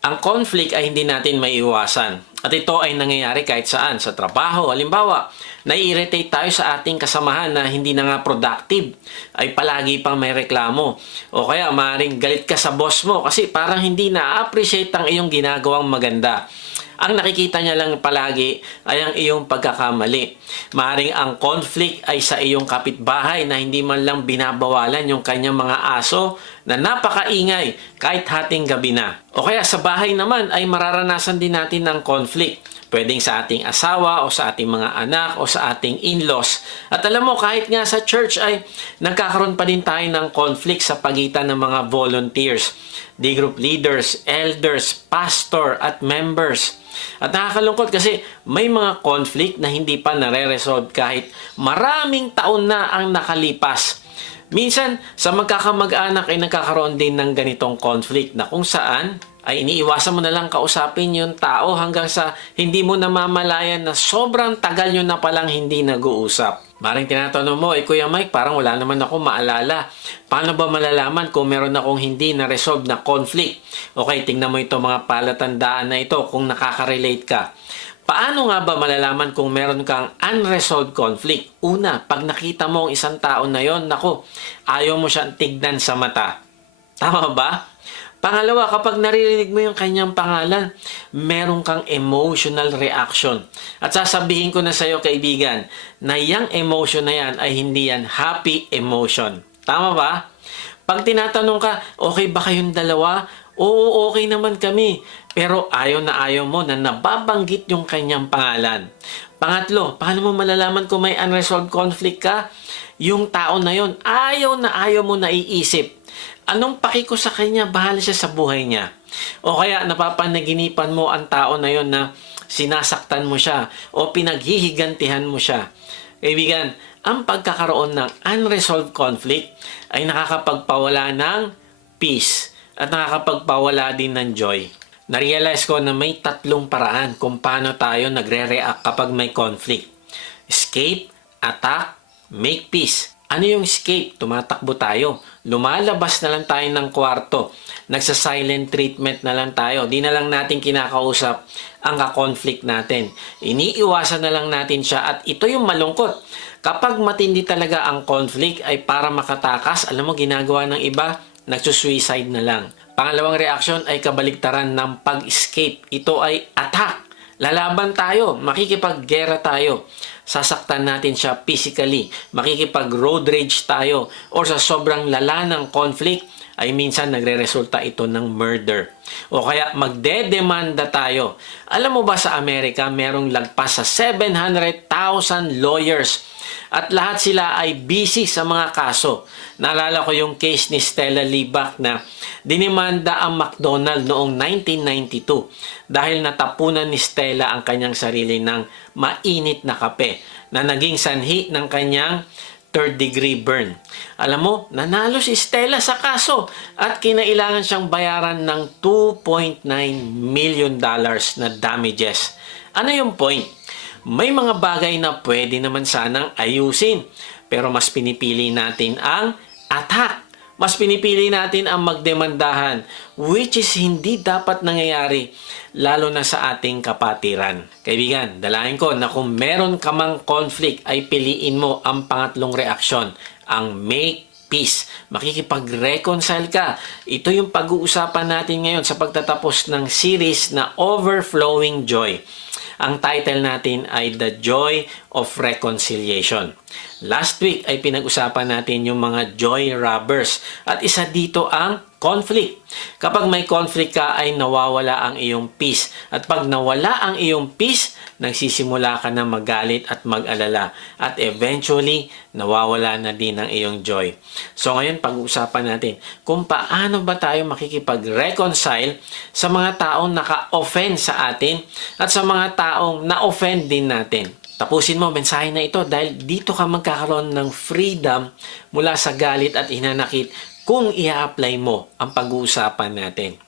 Ang conflict ay hindi natin maiiwasan. At ito ay nangyayari kahit saan. Sa trabaho, halimbawa, nai-irritate tayo sa ating kasamahan na hindi na nga productive, ay palagi pang may reklamo. O kaya maaaring galit ka sa boss mo kasi parang hindi na-appreciate ang iyong ginagawang maganda. Ang nakikita niya lang palagi ay ang iyong pagkakamali. Maaaring ang conflict ay sa iyong kapitbahay na hindi man lang binabawalan yung kanyang mga aso na napakaingay kahit hating gabi na. O kaya sa bahay naman ay mararanasan din natin ng conflict. Pwedeng sa ating asawa o sa ating mga anak o sa ating in-laws. At alam mo, kahit nga sa church ay nagkakaroon pa din tayo ng conflict sa pagitan ng mga volunteers, the group leaders, elders, pastor at members. At nakakalungkot kasi may mga conflict na hindi pa nare-resolve kahit maraming taon na ang nakalipas. Minsan, sa magkakamag-anak ay nagkakaroon din ng ganitong conflict na kung saan ay iniiwasan mo na lang kausapin yung tao hanggang sa hindi mo namamalayan na sobrang tagal nyo na palang hindi nag-uusap. Maring tinatanong mo, Kuya Mike, parang wala naman ako maalala. Paano ba malalaman kung meron akong hindi na-resolve na conflict? Okay, tingnan mo ito mga palatandaan na ito kung nakaka-relate ka. Paano nga ba malalaman kung meron kang unresolved conflict? Una, pag nakita mo ang isang tao na yon, nako, ayaw mo siyang tignan sa mata. Tama ba? Pangalawa, kapag naririnig mo yung kanyang pangalan, meron kang emotional reaction. At sasabihin ko na sa iyo, kaibigan, na yung emotion na yan ay hindi yan happy emotion. Tama ba? Pag tinatanong ka, okay ba kayong dalawa? Oo, okay naman kami. Pero ayaw na ayaw mo na nababanggit yung kanyang pangalan. Pangatlo, paano mo malalaman kung may unresolved conflict ka? Yung tao na yon, ayaw na ayaw mo naiisip. Anong paki ko sa kanya? Bahala siya sa buhay niya. O kaya napapanaginipan mo ang tao na yon na sinasaktan mo siya o pinaghihigantihan mo siya. Kaibigan, ang pagkakaroon ng unresolved conflict ay nakakapagpawala ng peace at nakakapagpawala din ng joy. Narealize ko na may tatlong paraan kung paano tayo nagre-react kapag may conflict. Escape, attack, make peace. Ano yung escape? Tumatakbo tayo. Lumalabas na lang tayo ng kwarto. Nagsa-silent treatment na lang tayo. Di na lang natin kinakausap ang ka-conflict natin. Iniiwasan na lang natin siya at ito yung malungkot. Kapag matindi talaga ang conflict ay para makatakas, alam mo ginagawa ng iba, nagsusuicide na lang. Pangalawang reaksyon ay kabaligtaran ng pag-escape. Ito ay attack. Lalaban tayo, makikipaggera tayo. Sasaktan natin siya physically, makikipag-road rage tayo, or sa sobrang lala ng conflict, ay minsan nagre-resulta ito ng murder. O kaya magdedemanda tayo. Alam mo ba sa Amerika, merong lagpas sa 700,000 lawyers at lahat sila ay busy sa mga kaso. Naalala ko yung case ni Stella Libak na dinimanda ang McDonald noong 1992 dahil natapunan ni Stella ang kanyang sarili ng mainit na kape na naging sanhi ng kanyang third-degree burn. Alam mo, nanalo si Stella sa kaso at kinailangan siyang bayaran ng $2.9 million na damages. Ano yung point? May mga bagay na pwede naman sanang ayusin, pero mas pinipili natin ang attack. Mas pinipili natin ang magdemandahan, which is hindi dapat nangyayari, lalo na sa ating kapatiran. Kaibigan, dalahin ko na kung meron ka mang conflict, ay piliin mo ang pangatlong reaksyon, ang make peace. Makikipag-reconcile ka. Ito yung pag-uusapan natin ngayon sa pagtatapos ng series na Overflowing Joy. Ang title natin ay The Joy of Reconciliation. Last week ay pinag-usapan natin yung mga joy robbers at isa dito ang conflict. Kapag may conflict ka ay nawawala ang iyong peace. At pag nawala ang iyong peace, nagsisimula ka na magalit at mag-alala. At eventually, nawawala na din ang iyong joy. So ngayon, pag-uusapan natin kung paano ba tayo makikipag-reconcile sa mga taong naka-offend sa atin at sa mga taong na-offend din natin. Tapusin mo mensahe na ito dahil dito ka magkakaroon ng freedom mula sa galit at hinanakit kung i-apply mo ang pag-uusapan natin.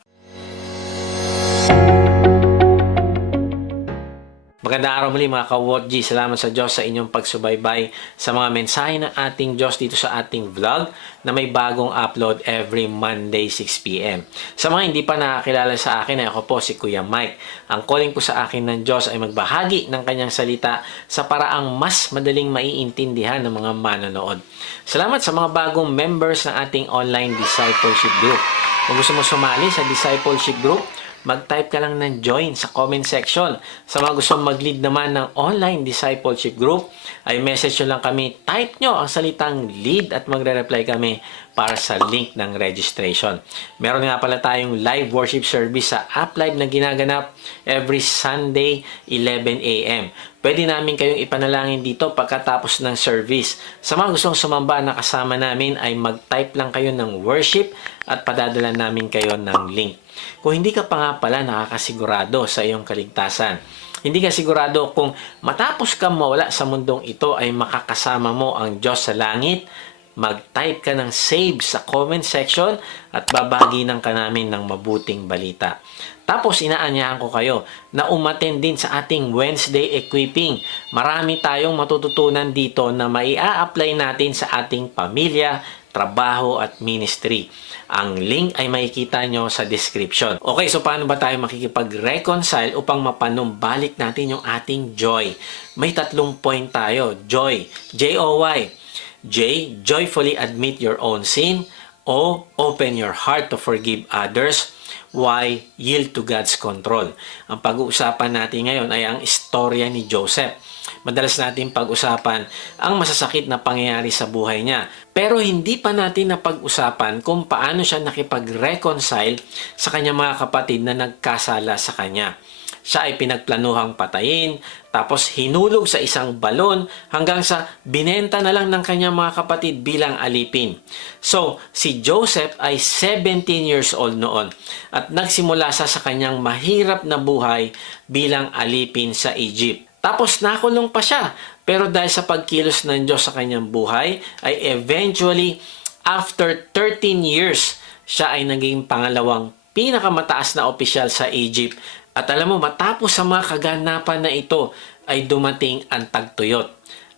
Magandang araw muli mga ka-Wotji. Salamat sa Diyos sa inyong pagsubaybay sa mga mensahe ng ating Diyos dito sa ating vlog na may bagong upload every Monday 6pm. Sa mga hindi pa nakakilala sa akin, ay ako po si Kuya Mike. Ang calling po sa akin ng Diyos ay magbahagi ng kanyang salita sa paraang mas madaling maiintindihan ng mga manonood. Salamat sa mga bagong members ng ating online discipleship group. Kung gusto mo sumali sa discipleship group, mag-type ka lang ng join sa comment section. Sa mga gustong mag-lead naman ng online discipleship group, ay message nyo lang kami. Type nyo ang salitang lead at magre-reply kami para sa link ng registration. Meron nga pala tayong live worship service sa App Live na ginaganap every Sunday 11 a.m. Pwede namin kayong ipanalangin dito pagkatapos ng service. Sa mga gustong sumamba na kasama namin ay mag-type lang kayo ng worship at padadala namin kayo ng link. Kung hindi ka pa nga pala nakakasigurado sa iyong kaligtasan, hindi ka sigurado kung matapos kang mawala sa mundong ito ay makakasama mo ang Diyos sa langit, mag-type ka ng save sa comment section at babaginan ka namin ng mabuting balita. Tapos inaanyahan ko kayo na umattend din sa ating Wednesday equipping. Marami tayong matututunan dito na maia-apply natin sa ating pamilya, trabaho at ministry. Ang link ay makikita nyo sa description. Okay, so paano ba tayo makikipag-reconcile upang mapanumbalik natin yung ating joy? May 3 point tayo. Joy. J-O-Y. J, joyfully admit your own sin. O, open your heart to forgive others. Y, yield to God's control. Ang pag-uusapan natin ngayon ay ang istorya ni Joseph. Madalas natin pag-usapan ang masasakit na pangyayari sa buhay niya. Pero hindi pa natin napag-usapan kung paano siya nakipag-reconcile sa kanyang mga kapatid na nagkasala sa kanya. Siya ay pinagplanuhang patayin, tapos hinulog sa isang balon hanggang sa binenta na lang ng kanyang mga kapatid bilang alipin. So, si Joseph ay 17 years old noon at nagsimula sa kanyang mahirap na buhay bilang alipin sa Egypt. Tapos nakulong pa siya, pero dahil sa pagkilos ng Diyos sa kanyang buhay, ay eventually, after 13 years, siya ay naging pangalawang pinakamataas na opisyal sa Egypt. At alam mo, matapos sa mga kaganapan na ito, ay dumating ang tagtuyot.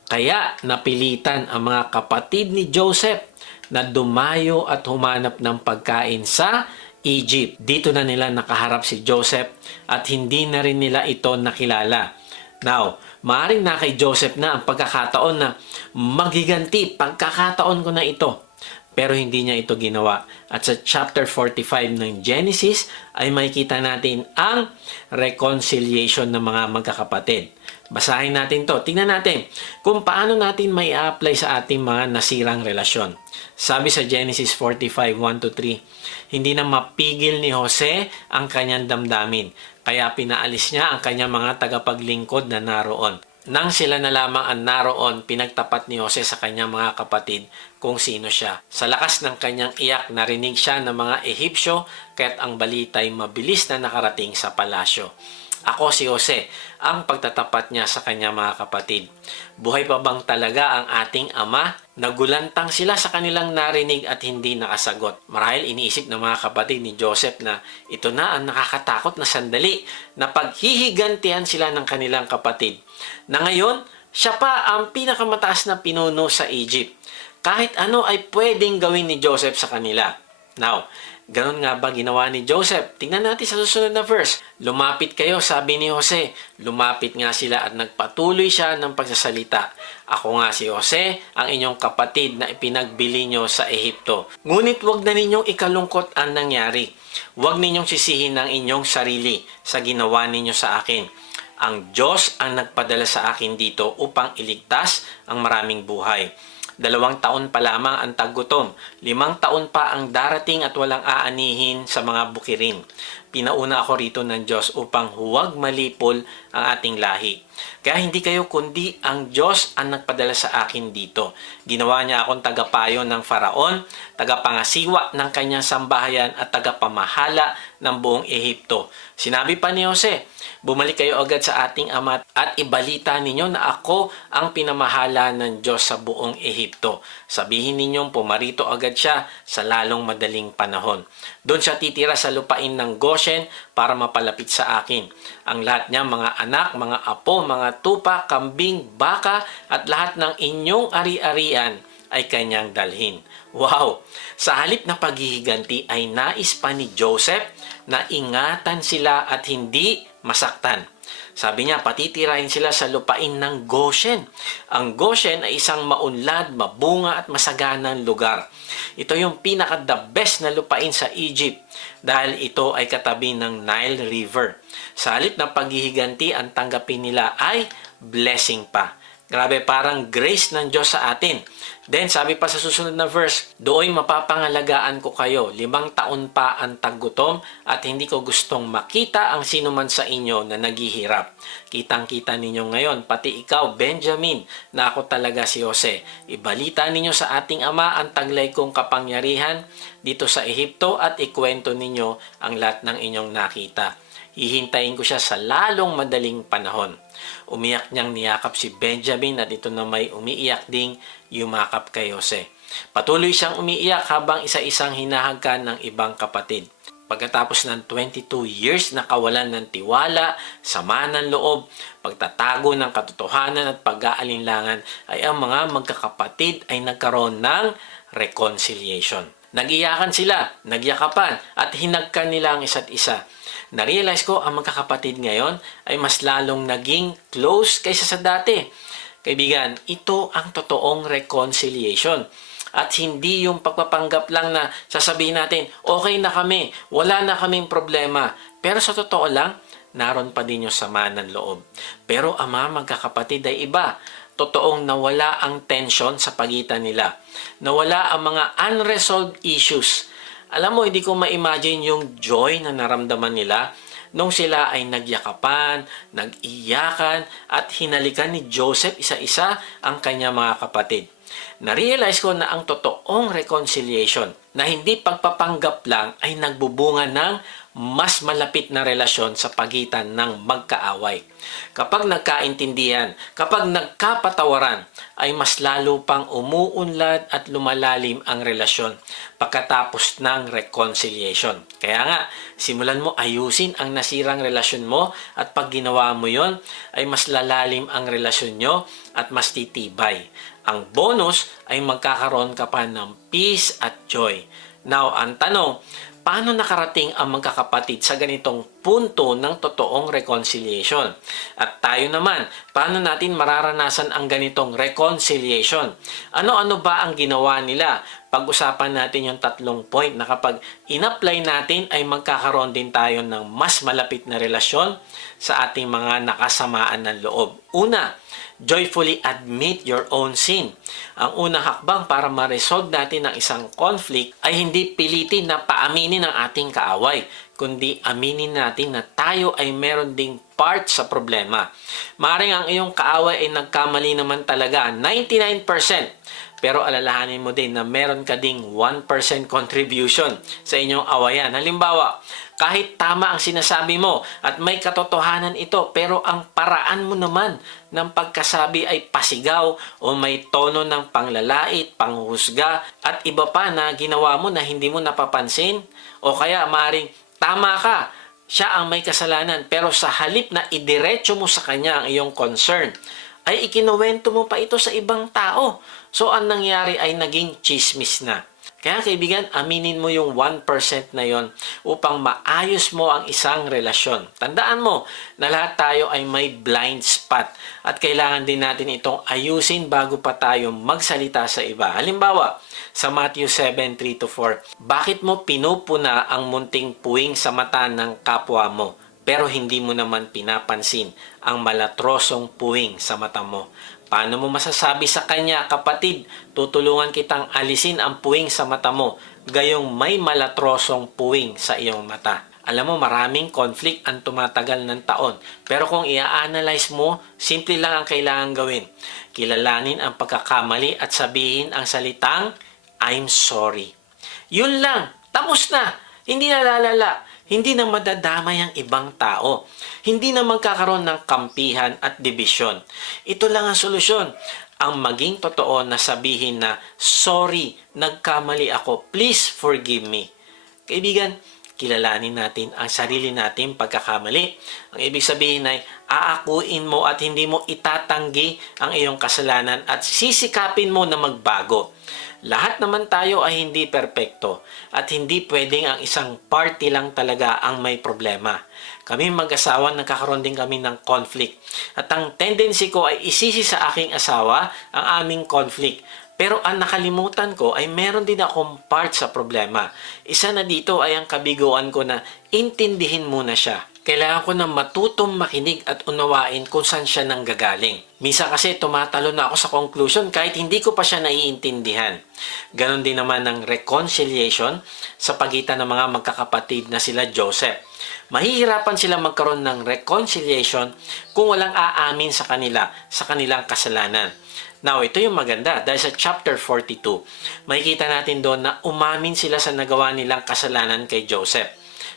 Kaya napilitan ang mga kapatid ni Joseph na dumayo at humanap ng pagkain sa Egypt. Dito na nila nakaharap si Joseph at hindi na rin nila ito nakilala. Now, maaaring na kay Joseph na ang pagkakataon na magiganti, pagkakataon ko na ito. Pero hindi niya ito ginawa. At sa chapter 45 ng Genesis ay makikita natin ang reconciliation ng mga magkakapatid. Basahin natin to. Tingnan natin kung paano natin may apply sa ating mga nasirang relasyon. Sabi sa Genesis 45, 1-3, hindi na mapigil ni Jose ang kanyang damdamin. Kaya pinaalis niya ang kanyang mga tagapaglingkod na naroon. Nang sila na lamang ang naroon, pinagtapat ni Jose sa kanyang mga kapatid kung sino siya. Sa lakas ng kanyang iyak, narinig siya ng mga Ehipsyo, kaya't ang balita ay mabilis na nakarating sa palasyo. Ako si Jose, ang pagtatapat niya sa kanyang mga kapatid. Buhay pa bang talaga ang ating ama? Nagulantang sila sa kanilang narinig at hindi nakasagot. Marahil iniisip ng mga kapatid ni Joseph na ito na ang nakakatakot na sandali na paghihigantihan sila ng kanilang kapatid. Na ngayon, siya pa ang pinakamataas na pinuno sa Egypt. Kahit ano ay pwedeng gawin ni Joseph sa kanila. Now, ganun nga ba ginawa ni Joseph? Tingnan natin sa susunod na verse. Lumapit kayo, sabi ni Jose. Lumapit nga sila at nagpatuloy siya ng pagsasalita. Ako nga si Jose, ang inyong kapatid na ipinagbili nyo sa Ehipto. Ngunit wag na ninyong ikalungkot ang nangyari. Wag ninyong sisihin ang inyong sarili sa ginawa ninyo sa akin. Ang Diyos ang nagpadala sa akin dito upang iligtas ang maraming buhay. 2 taon pa lamang ang taggutom. 5 taon pa ang darating at walang aanihin sa mga bukirin. Pinauna ako rito ng Diyos upang huwag malipol ang ating lahi. Kaya hindi kayo kundi ang Diyos ang nagpadala sa akin dito. Ginawa niya akong tagapayo ng Faraon, tagapangasiwa ng kanyang sambahayan at tagapamahala ng buong Ehipto. Sinabi pa ni Jose, bumalik kayo agad sa ating ama at ibalita ninyo na ako ang pinamahala ng Diyos sa buong Ehipto. Sabihin ninyong pumarito agad siya sa lalong madaling panahon. Doon siya titira sa lupain ng Goshen Goshen para mapalapit sa akin. Ang lahat niya, mga anak, mga apo, mga tupa, kambing, baka at lahat ng inyong ari-arian ay kanyang dalhin. Wow! Sa halip na paghihiganti ay nais pa ni Joseph na ingatan sila at hindi masaktan. Sabi niya, patitirahin sila sa lupain ng Goshen. Ang Goshen ay isang maunlad, mabunga at masaganang lugar. Ito yung pinaka-the best na lupain sa Egypt dahil ito ay katabi ng Nile River. Sa halip na paghihiganti, ang tanggapin nila ay blessing pa. Grabe, parang grace ng Diyos sa atin. Then, sabi pa sa susunod na verse, doon mapapangalagaan ko kayo, 5 taon pa ang taggutom at hindi ko gustong makita ang sinuman sa inyo na naghihirap. Kitang-kita ninyo ngayon, pati ikaw, Benjamin, na ako talaga si Jose. Ibalita ninyo sa ating ama ang taglay kong kapangyarihan dito sa Ehipto at ikwento ninyo ang lahat ng inyong nakita. Hihintayin ko siya sa lalong madaling panahon. Umiyak niyang niyakap si Benjamin at ito na may umiiyak ding yumakap kay Jose. Patuloy siyang umiiyak habang isa-isang hinahagkan ng ibang kapatid. Pagkatapos ng 22 years na kawalan ng tiwala, sama ng loob, pagtatago ng katotohanan at pag-aalinlangan ay ang mga magkakapatid ay nagkaroon ng reconciliation. Nag-iyakan sila, nagyakapan at hinagkan nila ang isa't isa. Na-realize ko ang magkakapatid ngayon ay mas lalong naging close kaysa sa dati. Kaibigan, ito ang totoong reconciliation. At hindi yung pagpapanggap lang na sasabihin natin, okay na kami, wala na kaming problema. Pero sa totoo lang, naroon pa din yung sama ng loob. Pero ang mga magkakapatid ay iba. Totoong nawala ang tension sa pagitan nila. Nawala ang mga unresolved issues. Alam mo, hindi ko ma-imagine yung joy na naramdaman nila nung sila ay nagyakapan, nag-iyakan at hinalikan ni Joseph isa-isa ang kanyang mga kapatid. Na-realize ko na ang totoong reconciliation na hindi pagpapanggap lang ay nagbubunga ng mas malapit na relasyon sa pagitan ng magkaaway. Kapag nagkaintindihan, kapag nagkapatawaran, ay mas lalo pang umuunlad at lumalalim ang relasyon pagkatapos ng reconciliation. Kaya nga, simulan mo ayusin ang nasirang relasyon mo at pag ginawa mo yon, ay mas lalalim ang relasyon nyo at mas titibay. Ang bonus ay magkakaroon ka pa ng peace at joy. Now, ang tanong, paano nakarating ang magkakapatid sa ganitong punto ng totoong reconciliation? At tayo naman, paano natin mararanasan ang ganitong reconciliation? Ano-ano ba ang ginawa nila? Pag-usapan natin yung 3 point na kapag in-apply natin ay magkakaroon din tayo ng mas malapit na relasyon sa ating mga nakasamaan ng loob. Una, joyfully admit your own sin. Ang unang hakbang para ma-resolve natin ang isang conflict ay hindi pilitin na paaminin ang ating kaaway, kundi aminin natin na tayo ay meron ding part sa problema. Maaaring ang iyong kaaway ay nagkamali naman talaga 99%, pero alalahanin mo din na meron ka ding 1% contribution sa inyong awayan. Halimbawa, kahit tama ang sinasabi mo at may katotohanan ito, pero ang paraan mo naman ng pagkasabi ay pasigaw o may tono ng panglalait, panghuhusga at iba pa na ginawa mo na hindi mo napapansin, o kaya maaring tama ka, siya ang may kasalanan, pero sa halip na idiretso mo sa kanya ang iyong concern, ay ikinuwento mo pa ito sa ibang tao. So, ang nangyari ay naging chismis na. Kaya kaibigan, aminin mo yung 1% na yon upang maayos mo ang isang relasyon. Tandaan mo na lahat tayo ay may blind spot at kailangan din natin itong ayusin bago pa tayo magsalita sa iba. Halimbawa, sa Matthew 7:3-4, bakit mo pinupuna ang munting puwing sa mata ng kapwa mo, pero hindi mo naman pinapansin ang malatrosong puwing sa mata mo? Paano mo masasabi sa kanya, kapatid, tutulungan kitang alisin ang puwing sa mata mo, gayong may malatrosong puwing sa iyong mata? Alam mo, maraming conflict ang tumatagal ng taon. Pero kung i-analyze mo, simple lang ang kailangan gawin. Kilalanin ang pagkakamali at sabihin ang salitang, I'm sorry. Yun lang. Tapos na. Hindi na lalala. Hindi na madadamay ang ibang tao. Hindi na magkakaroon ng kampihan at dibisyon. Ito lang ang solusyon. Ang maging totoo na sabihin na, sorry, nagkamali ako. Please forgive me. Kaibigan, kilalanin natin ang sarili natin pagkakamali. Ang ibig sabihin ay aakuin mo at hindi mo itatanggi ang iyong kasalanan at sisikapin mo na magbago. Lahat naman tayo ay hindi perpekto at hindi pwedeng ang isang party lang talaga ang may problema. Kami mag-asawa nagkakaroon din kami ng conflict at ang tendency ko ay isisi sa aking asawa ang aming conflict. Pero ang nakalimutan ko ay meron din akong part sa problema. Isa na dito ay ang kabiguan ko na intindihin muna siya. Kailangan ko na matutong makinig at unawain kung saan siya nanggagaling. Minsan kasi tumatalo na ako sa conclusion kahit hindi ko pa siya naiintindihan. Ganon din naman ang reconciliation sa pagitan ng mga magkakapatid na sila Joseph. Mahihirapan sila magkaroon ng reconciliation kung walang aamin sa kanila sa kanilang kasalanan. Now, ito yung maganda dahil sa chapter 42, makikita natin doon na umamin sila sa nagawa nilang kasalanan kay Joseph.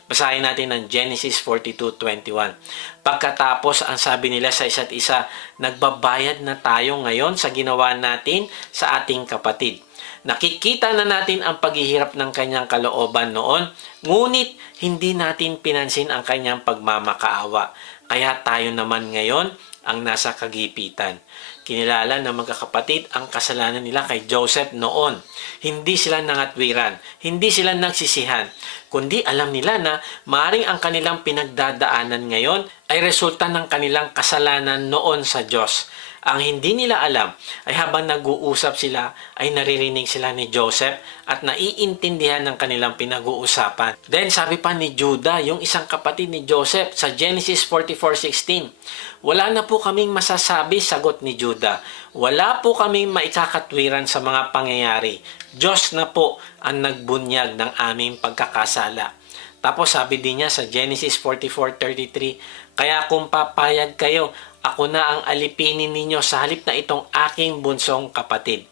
Basahin natin ang Genesis 42:21. Pagkatapos, ang sabi nila sa isa't isa, nagbabayad na tayo ngayon sa ginawa natin sa ating kapatid. Nakikita na natin ang paghihirap ng kanyang kalooban noon, ngunit hindi natin pinansin ang kanyang pagmamakaawa. Kaya tayo naman ngayon ang nasa kagipitan. Kinilala ng magkakapatid ang kasalanan nila kay Joseph noon. Hindi sila nangatwiran, hindi sila nagsisihan, kundi alam nila na maaaring ang kanilang pinagdadaanan ngayon ay resulta ng kanilang kasalanan noon sa Diyos. Ang hindi nila alam ay habang nag-uusap sila ay naririnig sila ni Joseph at naiintindihan ng kanilang pinag-uusapan. Then sabi pa ni Judah, yung isang kapatid ni Joseph sa Genesis 44:16, wala na po kaming masasabi, sagot ni Judah. Wala po kaming maikakatwiran sa mga pangyayari. Diyos na po ang nagbunyag ng aming pagkakasala. Tapos sabi din niya sa Genesis 44:33, kaya kung papayag kayo, ako na ang alipinin ninyo sa halip na itong aking bunsong kapatid.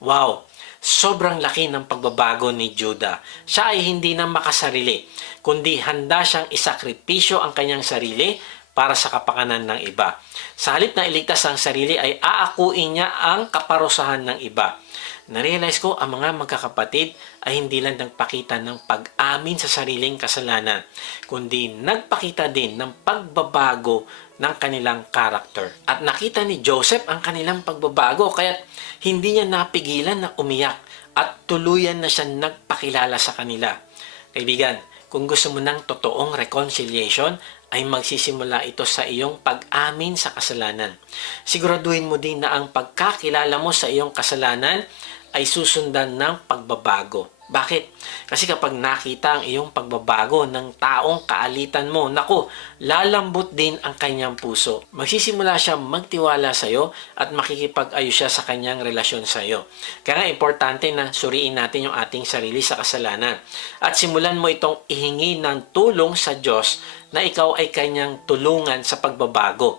Wow! Sobrang laki ng pagbabago ni Judah. Siya ay hindi na makasarili, kundi handa siyang isakripisyo ang kanyang sarili para sa kapakanan ng iba. Sa halip na iligtas ang sarili ay aakuin niya ang kaparusahan ng iba. Narealize ko ang mga magkakapatid ay hindi lang nagpakita ng pag-amin sa sariling kasalanan, kundi nagpakita din ng pagbabago ng kanilang karakter. At nakita ni Joseph ang kanilang pagbabago kaya hindi niya napigilan na umiyak at tuluyan na siya nagpakilala sa kanila. Kaibigan, kung gusto mo ng totoong reconciliation, ay magsisimula ito sa iyong pag-amin sa kasalanan. Siguraduhin mo din na ang pagkakilala mo sa iyong kasalanan ay susundan ng pagbabago. Bakit? Kasi kapag nakita ang iyong pagbabago ng taong kaalitan mo, naku, lalambot din ang kanyang puso. Magsisimula siya magtiwala sa iyo at makikipag-ayos siya sa kanyang relasyon sa iyo. Kaya nga importante na suriin natin yung ating sarili sa kasalanan. At simulan mo itong ihingi ng tulong sa Diyos na ikaw ay kanyang tulungan sa pagbabago.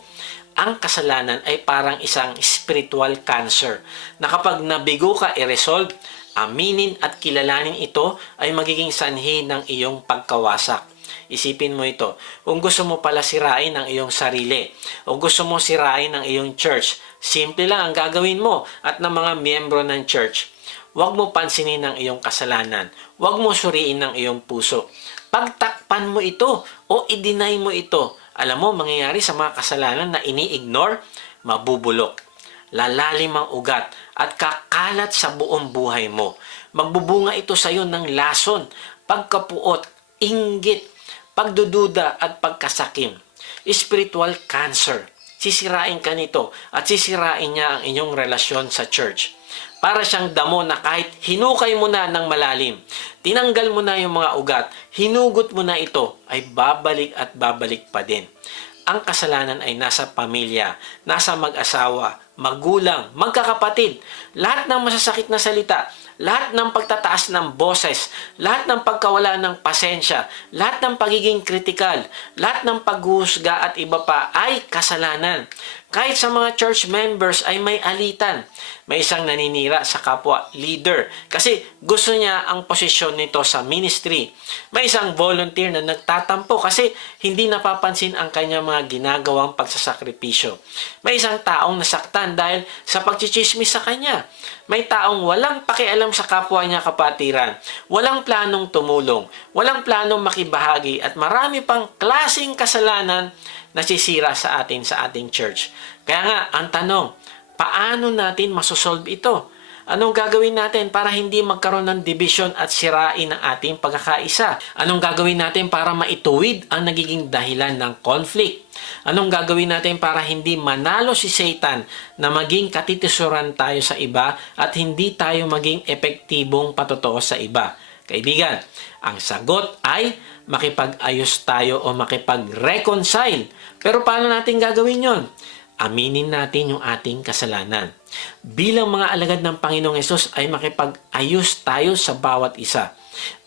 Ang kasalanan ay parang isang spiritual cancer na kapag nabigo ka i-resolve, aminin at kilalanin ito ay magiging sanhi ng iyong pagkawasak. Isipin mo ito, kung gusto mo pala sirain ang iyong sarili o gusto mo sirain ang iyong church, simple lang ang gagawin mo at ng mga miyembro ng church. Huwag mo pansinin ang iyong kasalanan, huwag mo suriin ang iyong puso. Pagtakpan mo ito o i-deny mo ito, alam mo, mangyayari sa mga kasalanan na ini-ignore, mabubulok. Lalalim ang ugat at kakalat sa buong buhay mo. Magbubunga ito sa iyo ng lason, pagkapuot, inggit, pagdududa at pagkasakim. Spiritual cancer. Sisirain ka nito at sisirain niya ang inyong relasyon sa church. Para siyang damo na kahit hinukay mo na ng malalim, tinanggal mo na yung mga ugat, hinugot mo na ito, ay babalik at babalik pa din. Ang kasalanan ay nasa pamilya, nasa mag-asawa, magulang, magkakapatid. Lahat ng masasakit na salita, lahat ng pagtataas ng boses, lahat ng pagkawala ng pasensya, lahat ng pagiging kritikal, lahat ng paghuhusga at iba pa ay kasalanan. Kahit sa mga church members ay may alitan. May isang naninira sa kapwa leader kasi gusto niya ang posisyon nito sa ministry. May isang volunteer na nagtatampo kasi hindi napapansin ang kanyang mga ginagawang pagsasakripisyo. May isang taong nasaktan dahil sa pagchichismis sa kanya. May taong walang pakialam sa kapwa niya kapatiran, walang planong tumulong, walang planong makibahagi at marami pang klaseng kasalanan nasisira sa ating church. Kaya nga, ang tanong, paano natin masosolve ito? Anong gagawin natin para hindi magkaroon ng division at sirain ang ating pagkakaisa? Anong gagawin natin para maituwid ang nagiging dahilan ng conflict? Anong gagawin natin para hindi manalo si Satan na maging katitisuran tayo sa iba at hindi tayo maging epektibong patotoo sa iba? Kaibigan, ang sagot ay makipag-ayos tayo o makipag-reconcile. Pero paano natin gagawin yon? Aminin natin yung ating kasalanan. Bilang mga alagad ng Panginoong Hesus ay makipag-ayos tayo sa bawat isa.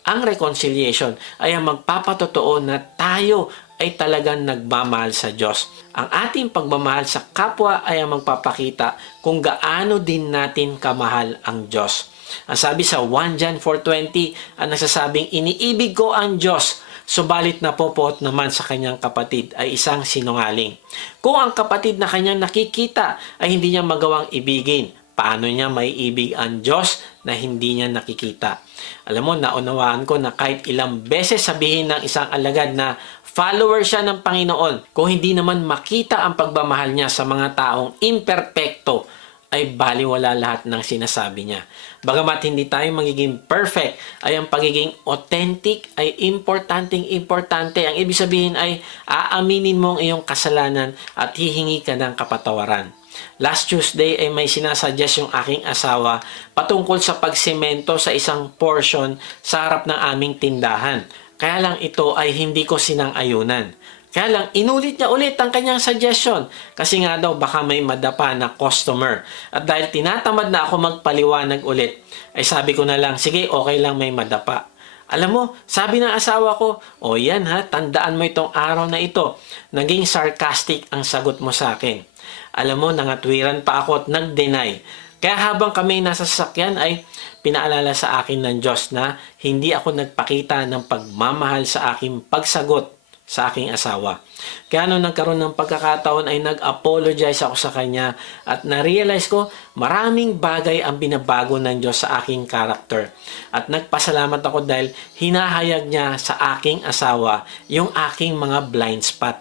Ang reconciliation ay ang magpapatotoo na tayo ay talagang nagmamahal sa Diyos. Ang ating pagmamahal sa kapwa ay ang magpapakita kung gaano din natin kamahal ang Diyos. Ang sabi sa 1 John 4:20, ang nagsasabing, iniibig ko ang Diyos, subalit napopoot naman sa kanyang kapatid ay isang sinungaling. Kung ang kapatid na kanyang nakikita ay hindi niya magawang ibigin, paano niya maiibig ang Diyos na hindi niya nakikita? Alam mo, naunawaan ko na kahit ilang beses sabihin ng isang alagad na follower siya ng Panginoon, kung hindi naman makita ang pagmamahal niya sa mga taong imperpekto, ay baliwala lahat ng sinasabi niya. Bagamat hindi tayo magiging perfect, ay ang pagiging authentic ay importante. Ang ibig sabihin ay aaminin mo ang iyong kasalanan at hihingi ka ng kapatawaran. Last Tuesday ay may sinasuggest yung aking asawa patungkol sa pagsemento sa isang portion sa harap ng aming tindahan. Kaya lang ito ay hindi ko sinang-ayunan. Kaya lang, inulit niya ulit ang kanyang suggestion kasi nga daw baka may madapa na customer. At dahil tinatamad na ako magpaliwanag ulit, ay sabi ko na lang, sige, okay lang may madapa. Alam mo, sabi ng asawa ko, o yan ha, tandaan mo itong araw na ito. Naging sarcastic ang sagot mo sa akin. Alam mo, nangatwiran pa ako at nag-deny. Kaya habang kami nasa sasakyan ay pinaalala sa akin ng Diyos na hindi ako nagpakita ng pagmamahal sa aking pagsagot sa aking asawa. Kaya nung nagkaroon ng pagkakataon ay nag-apologize ako sa kanya at na-realize ko maraming bagay ang binabago ng Diyos sa aking character. At nagpasalamat ako dahil hinahayag niya sa aking asawa yung aking mga blind spot.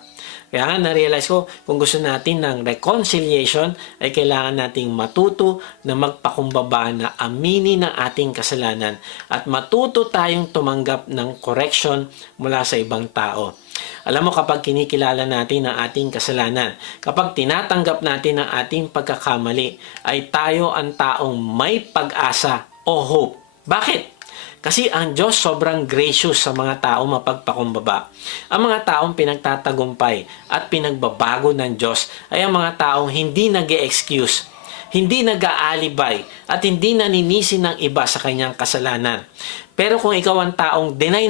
Kaya nga na-realize ko kung gusto natin ng reconciliation ay kailangan nating matuto na magpakumbaba na aminin ang ating kasalanan at matuto tayong tumanggap ng correction mula sa ibang tao. Alam mo, kapag kinikilala natin ang ating kasalanan, kapag tinatanggap natin ang ating pagkakamali, ay tayo ang taong may pag-asa o hope. Bakit? Kasi ang Diyos sobrang gracious sa mga taong mapagpakumbaba. Ang mga taong pinagtatagumpay at pinagbabago ng Diyos ay ang mga taong hindi nag-e-excuse, hindi nag-aalibay at hindi naninisi ng iba sa kanyang kasalanan. Pero kung ikaw ang taong deny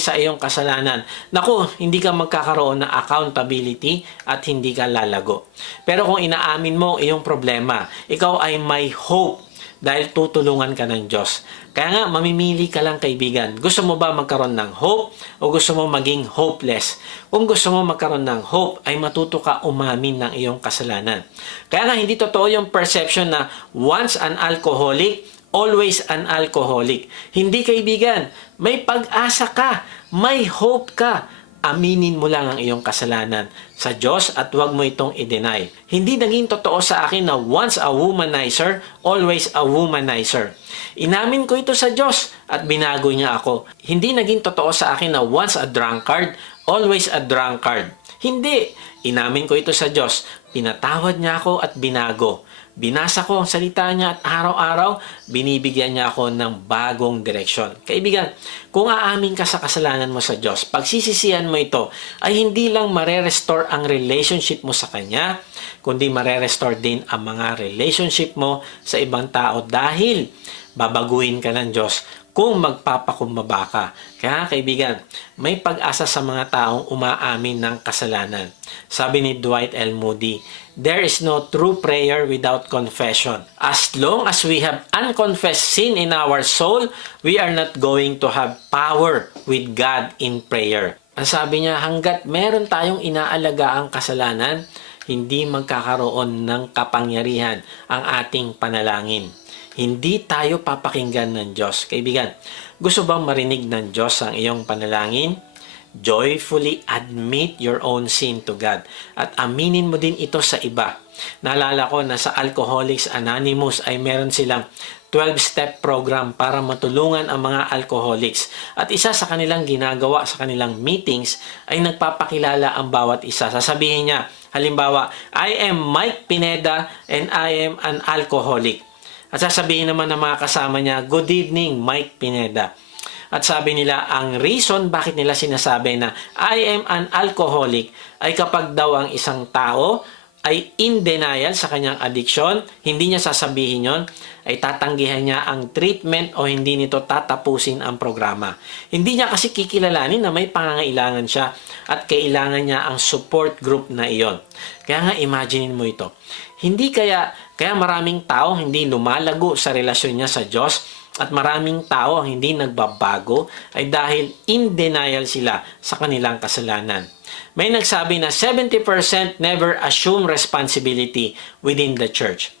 sa iyong kasalanan, naku, hindi ka magkakaroon ng accountability at hindi ka lalago. Pero kung inaamin mo iyong problema, ikaw ay may hope dahil tutulungan ka ng Diyos. Kaya nga, mamimili ka lang, kaibigan. Gusto mo ba magkaroon ng hope o gusto mo maging hopeless? Kung gusto mo magkaroon ng hope, ay matuto ka umamin ng iyong kasalanan. Kaya nga, hindi totoo yung perception na once an alcoholic, always an alcoholic. Hindi, kaibigan. May pag-asa ka. May hope ka. Aminin mo lang ang iyong kasalanan sa Diyos at huwag mo itong i-deny. Hindi naging totoo sa akin na once a womanizer, always a womanizer. Inamin ko ito sa Diyos at binago niya ako. Hindi naging totoo sa akin na once a drunkard, always a drunkard. Hindi. Inamin ko ito sa Diyos. Pinatawad niya ako at binago. Binasa ko ang salita niya at araw-araw, binibigyan niya ako ng bagong direksyon. Kaibigan, kung aamin ka sa kasalanan mo sa Diyos, pagsisisihan mo ito, ay hindi lang marerestore ang relationship mo sa Kanya, kundi marerestore din ang mga relationship mo sa ibang tao dahil babaguhin ka ng Diyos kung magpapakumbaba ka. Kaya kaibigan, may pag-asa sa mga taong umaamin ng kasalanan. Sabi ni Dwight L. Moody, there is no true prayer without confession. As long as we have unconfessed sin in our soul, we are not going to have power with God in prayer. Ang sabi niya, hanggat meron tayong inaalagaang kasalanan, hindi magkakaroon ng kapangyarihan ang ating panalangin. Hindi tayo papakinggan ng Diyos. Kaibigan, gusto bang marinig ng Diyos ang iyong panalangin? Joyfully admit your own sin to God at aminin mo din ito sa iba. Naalala ko na sa Alcoholics Anonymous ay meron silang 12-step program para matulungan ang mga alcoholics. At isa sa kanilang ginagawa sa kanilang meetings ay nagpapakilala ang bawat isa. Sasabihin niya, halimbawa, I am Mike Pineda and I am an alcoholic. At sasabihin naman ng mga kasama niya, good evening, Mike Pineda. At sabi nila, ang reason bakit nila sinasabi na I am an alcoholic ay kapag daw ang isang tao ay in denial sa kanyang addiction, hindi niya sasabihin yon, ay tatanggihan niya ang treatment o hindi nito tatapusin ang programa. Hindi niya kasi kikilalanin na may pangangailangan siya at kailangan niya ang support group na iyon. Kaya nga imagine mo ito. Kaya maraming tao hindi lumalago sa relasyon niya sa Diyos at maraming tao ang hindi nagbabago ay dahil in denial sila sa kanilang kasalanan. May nagsabi na 70% never assume responsibility within the church.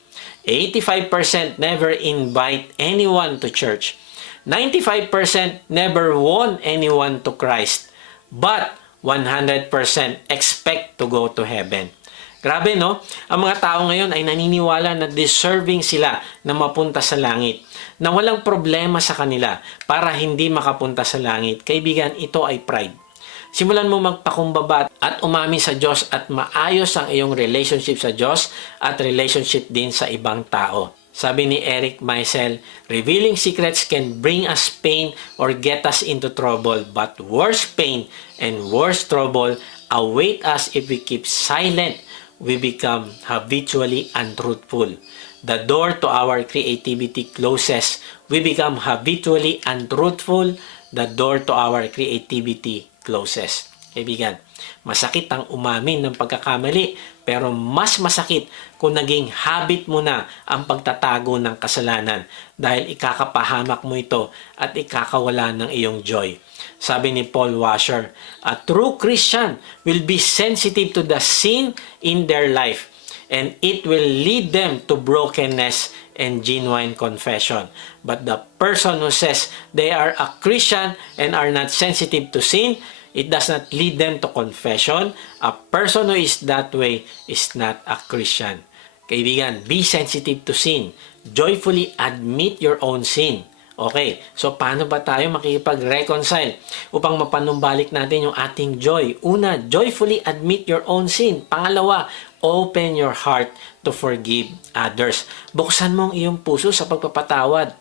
85% never invite anyone to church. 95% never won anyone to Christ. But 100% expect to go to heaven. Grabe, no? Ang mga tao ngayon ay naniniwala na deserving sila na mapunta sa langit, na walang problema sa kanila para hindi makapunta sa langit. Kaibigan, ito ay pride. Simulan mo magpakumbaba at umamin sa Diyos at maayos ang iyong relationship sa Diyos at relationship din sa ibang tao. Sabi ni Eric Meisel, revealing secrets can bring us pain or get us into trouble, but worse pain and worse trouble await us if we keep silent. We become habitually untruthful. The door to our creativity closes. We become habitually untruthful. The door to our creativity closes. Kaibigan, masakit ang umamin ng pagkakamali, pero mas masakit kung naging habit mo na ang pagtatago ng kasalanan dahil ikakapahamak mo ito at ikakawala ng iyong joy. Sabi ni Paul Washer, a true Christian will be sensitive to the sin in their life and it will lead them to brokenness and genuine confession. But the person who says they are a Christian and are not sensitive to sin, it does not lead them to confession. A person who is that way is not a Christian. Kaibigan, be sensitive to sin. Joyfully admit your own sin. Okay, so paano ba tayo makikipag-reconcile upang mapanumbalik natin yung ating joy? Una, joyfully admit your own sin. Pangalawa, open your heart to forgive others. Buksan mo ang iyong puso sa pagpapatawad.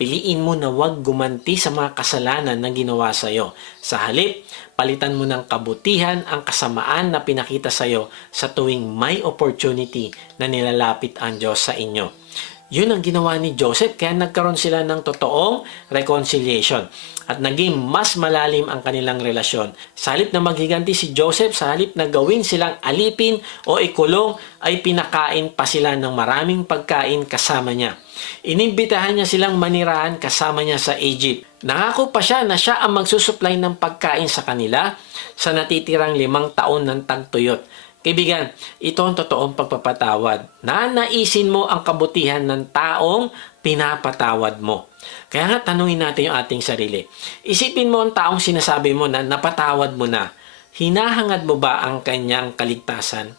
Piliin mo na huwag gumanti sa mga kasalanan na ginawa sa iyo. Sa halip, palitan mo ng kabutihan ang kasamaan na pinakita sa iyo sa tuwing may opportunity na nilalapit ang Diyos sa inyo. Yun ang ginawa ni Joseph, kaya nagkaroon sila ng totoong reconciliation at naging mas malalim ang kanilang relasyon. Sa halip na maghiganti si Joseph, sa halip na gawin silang alipin o ikulong, ay pinakain pa sila ng maraming pagkain kasama niya. Inimbitahan niya silang manirahan kasama niya sa Egypt. Nangako pa siya na siya ang magsusupply ng pagkain sa kanila sa natitirang 5 taon ng tagtuyot. Kaibigan, ito ang totoong pagpapatawad. Nanaisin mo ang kabutihan ng taong pinapatawad mo. Kaya nga tanungin natin yung ating sarili. Isipin mo ang taong sinasabi mo na napatawad mo na. Hinahangad mo ba ang kanyang kaligtasan?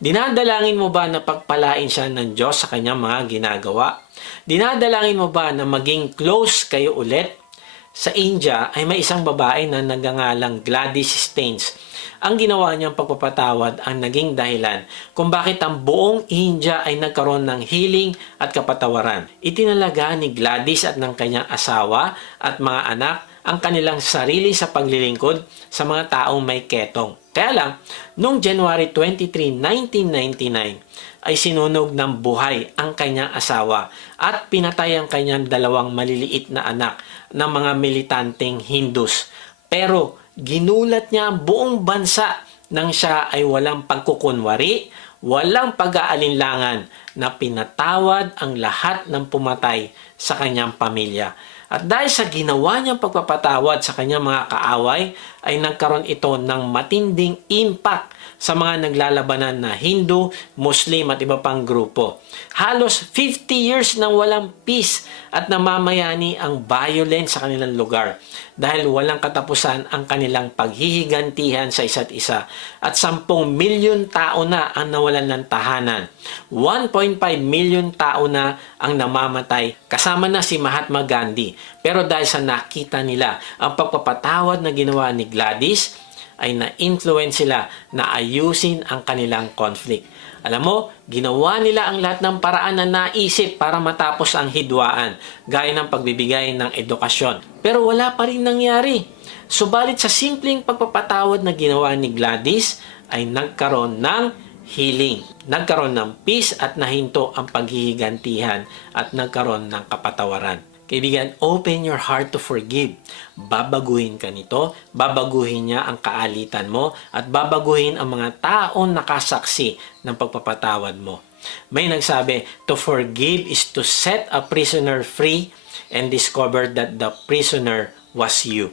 Dinadalangin mo ba na pagpalain siya ng Diyos sa kanyang mga ginagawa? Dinadalangin mo ba na maging close kayo ulit? Sa India ay may isang babae na nagngangalang Gladys Staines. Ang ginawa niyang pagpapatawad ang naging dahilan kung bakit ang buong India ay nagkaroon ng healing at kapatawaran. Itinalaga ni Gladys at ng kanyang asawa at mga anak ang kanilang sarili sa paglilingkod sa mga taong may ketong. Kaya lang, noong January 23, 1999, ay sinunog ng buhay ang kanyang asawa at pinatay ang kanyang dalawang maliliit na anak ng mga militanteng Hindus. Pero ginulat niya ang buong bansa nang siya ay walang pagkukunwari, walang pag-aalinlangan na pinatawad ang lahat ng pumatay sa kanyang pamilya. At dahil sa ginawa niyang pagpapatawad sa kanyang mga kaaway, ay nagkaroon ito ng matinding impact sa mga naglalabanan na Hindu, Muslim at iba pang grupo. Halos 50 years nang walang peace at namamayani ang violence sa kanilang lugar dahil walang katapusan ang kanilang paghihigantihan sa isa't isa at 10 milyon tao na ang nawalan ng tahanan. 1.5 milyon tao na ang namamatay kasama na si Mahatma Gandhi. Pero dahil sa nakita nila ang pagpapatawad na ginawa ni Gladys, ay na-influence sila na ayusin ang kanilang conflict. Alam mo, ginawa nila ang lahat ng paraan na naisip para matapos ang hidwaan, gaya ng pagbibigay ng edukasyon. Pero wala pa rin nangyari. Subalit sa simpleng pagpapatawad na ginawa ni Gladys, ay nagkaroon ng healing. Nagkaroon ng peace at nahinto ang paghihigantihan at nagkaroon ng kapatawaran. Kaibigan, open your heart to forgive. Babaguhin ka nito, babaguhin niya ang kaalitan mo, at babaguhin ang mga taong nakasaksi ng pagpapatawad mo. May nagsabi, to forgive is to set a prisoner free and discover that the prisoner was you.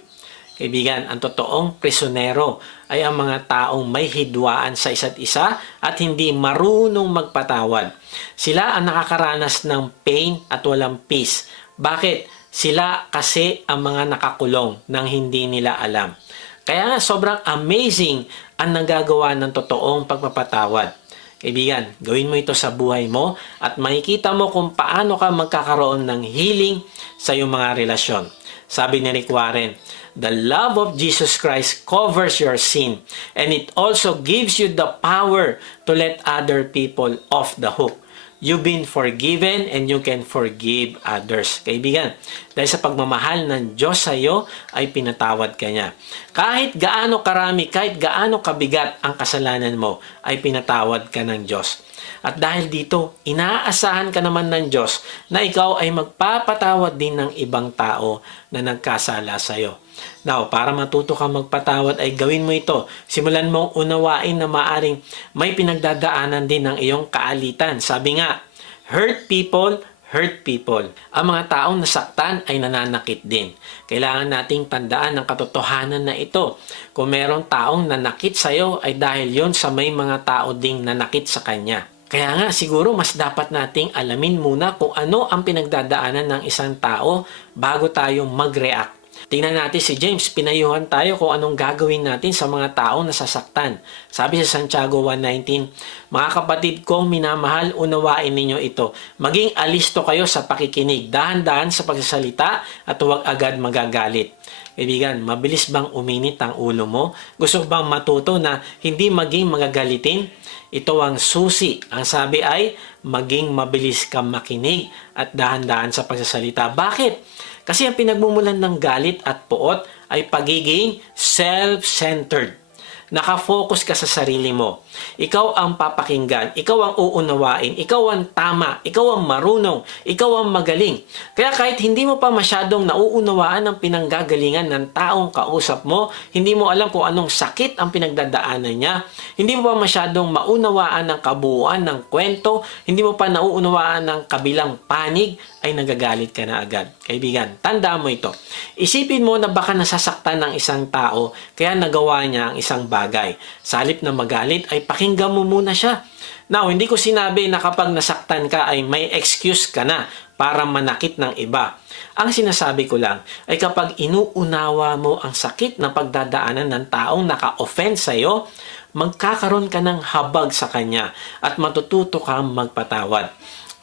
Kaibigan, ang totoong prisonero ay ang mga taong may hidwaan sa isa't isa at hindi marunong magpatawad. Sila ang nakakaranas ng pain at walang peace. Bakit? Sila kasi ang mga nakakulong nang hindi nila alam. Kaya nga sobrang amazing ang nagagawa ng totoong pagpapatawad. Kaibigan, gawin mo ito sa buhay mo at makikita mo kung paano ka magkakaroon ng healing sa iyong mga relasyon. Sabi ni Rick Warren, the love of Jesus Christ covers your sin and it also gives you the power to let other people off the hook. You've been forgiven and you can forgive others. Kaibigan, dahil sa pagmamahal ng Diyos sa iyo, ay pinatawad ka niya. Kahit gaano karami, kahit gaano kabigat ang kasalanan mo, ay pinatawad ka ng Diyos. At dahil dito, inaasahan ka naman ng Diyos na ikaw ay magpapatawad din ng ibang tao na nagkasala sa iyo. Now, para matuto kang magpatawad ay gawin mo ito. Simulan mong unawain na maaring may pinagdadaanan din ng iyong kaalitan. Sabi nga, hurt people, hurt people. Ang mga taong nasaktan ay nananakit din. Kailangan nating tandaan ang katotohanan na ito. Kung merong taong nanakit sa iyo ay dahil yon sa may mga tao ding nanakit sa kanya. Kaya nga siguro mas dapat nating alamin muna kung ano ang pinagdadaanan ng isang tao bago tayo mag-react. Tingnan natin si James, pinayuhan tayo kung anong gagawin natin sa mga taong nasasaktan. Sabi sa Santiago 1:19, mga kapatid kong minamahal, unawain ninyo ito. Maging alisto kayo sa pakikinig, dahan-dahan sa pagsasalita at huwag agad magagalit. Kaibigan, mabilis bang uminit ang ulo mo? Gusto bang matuto na hindi maging magagalitin? Ito ang susi. Ang sabi ay, maging mabilis kang makinig at dahan-dahan sa pagsasalita. Bakit? Kasi ang pinagmumulan ng galit at puot ay pagiging self-centered. Nakafocus ka sa sarili mo. Ikaw ang papakinggan, ikaw ang uunawain, ikaw ang tama, ikaw ang marunong, ikaw ang magaling. Kaya kahit hindi mo pa masyadong nauunawaan ang pinanggagalingan ng taong kausap mo, hindi mo alam kung anong sakit ang pinagdadaanan niya, hindi mo pa masyadong maunawaan ang kabuuan ng kwento, hindi mo pa nauunawaan ng kabilang panig, ay nagagalit ka na agad. Kaibigan, tandaan mo ito. Isipin mo na baka nasasaktan ng isang tao kaya nagawa niya ang isang bagay. Sa halip na magalit ay pakinggan mo muna siya. Now, hindi ko sinabi na kapag nasaktan ka ay may excuse ka na para manakit ng iba. Ang sinasabi ko lang ay kapag inuunawa mo ang sakit na pagdadaanan ng taong naka-offend sa iyo, magkakaroon ka ng habag sa kanya at matututo kang magpatawad.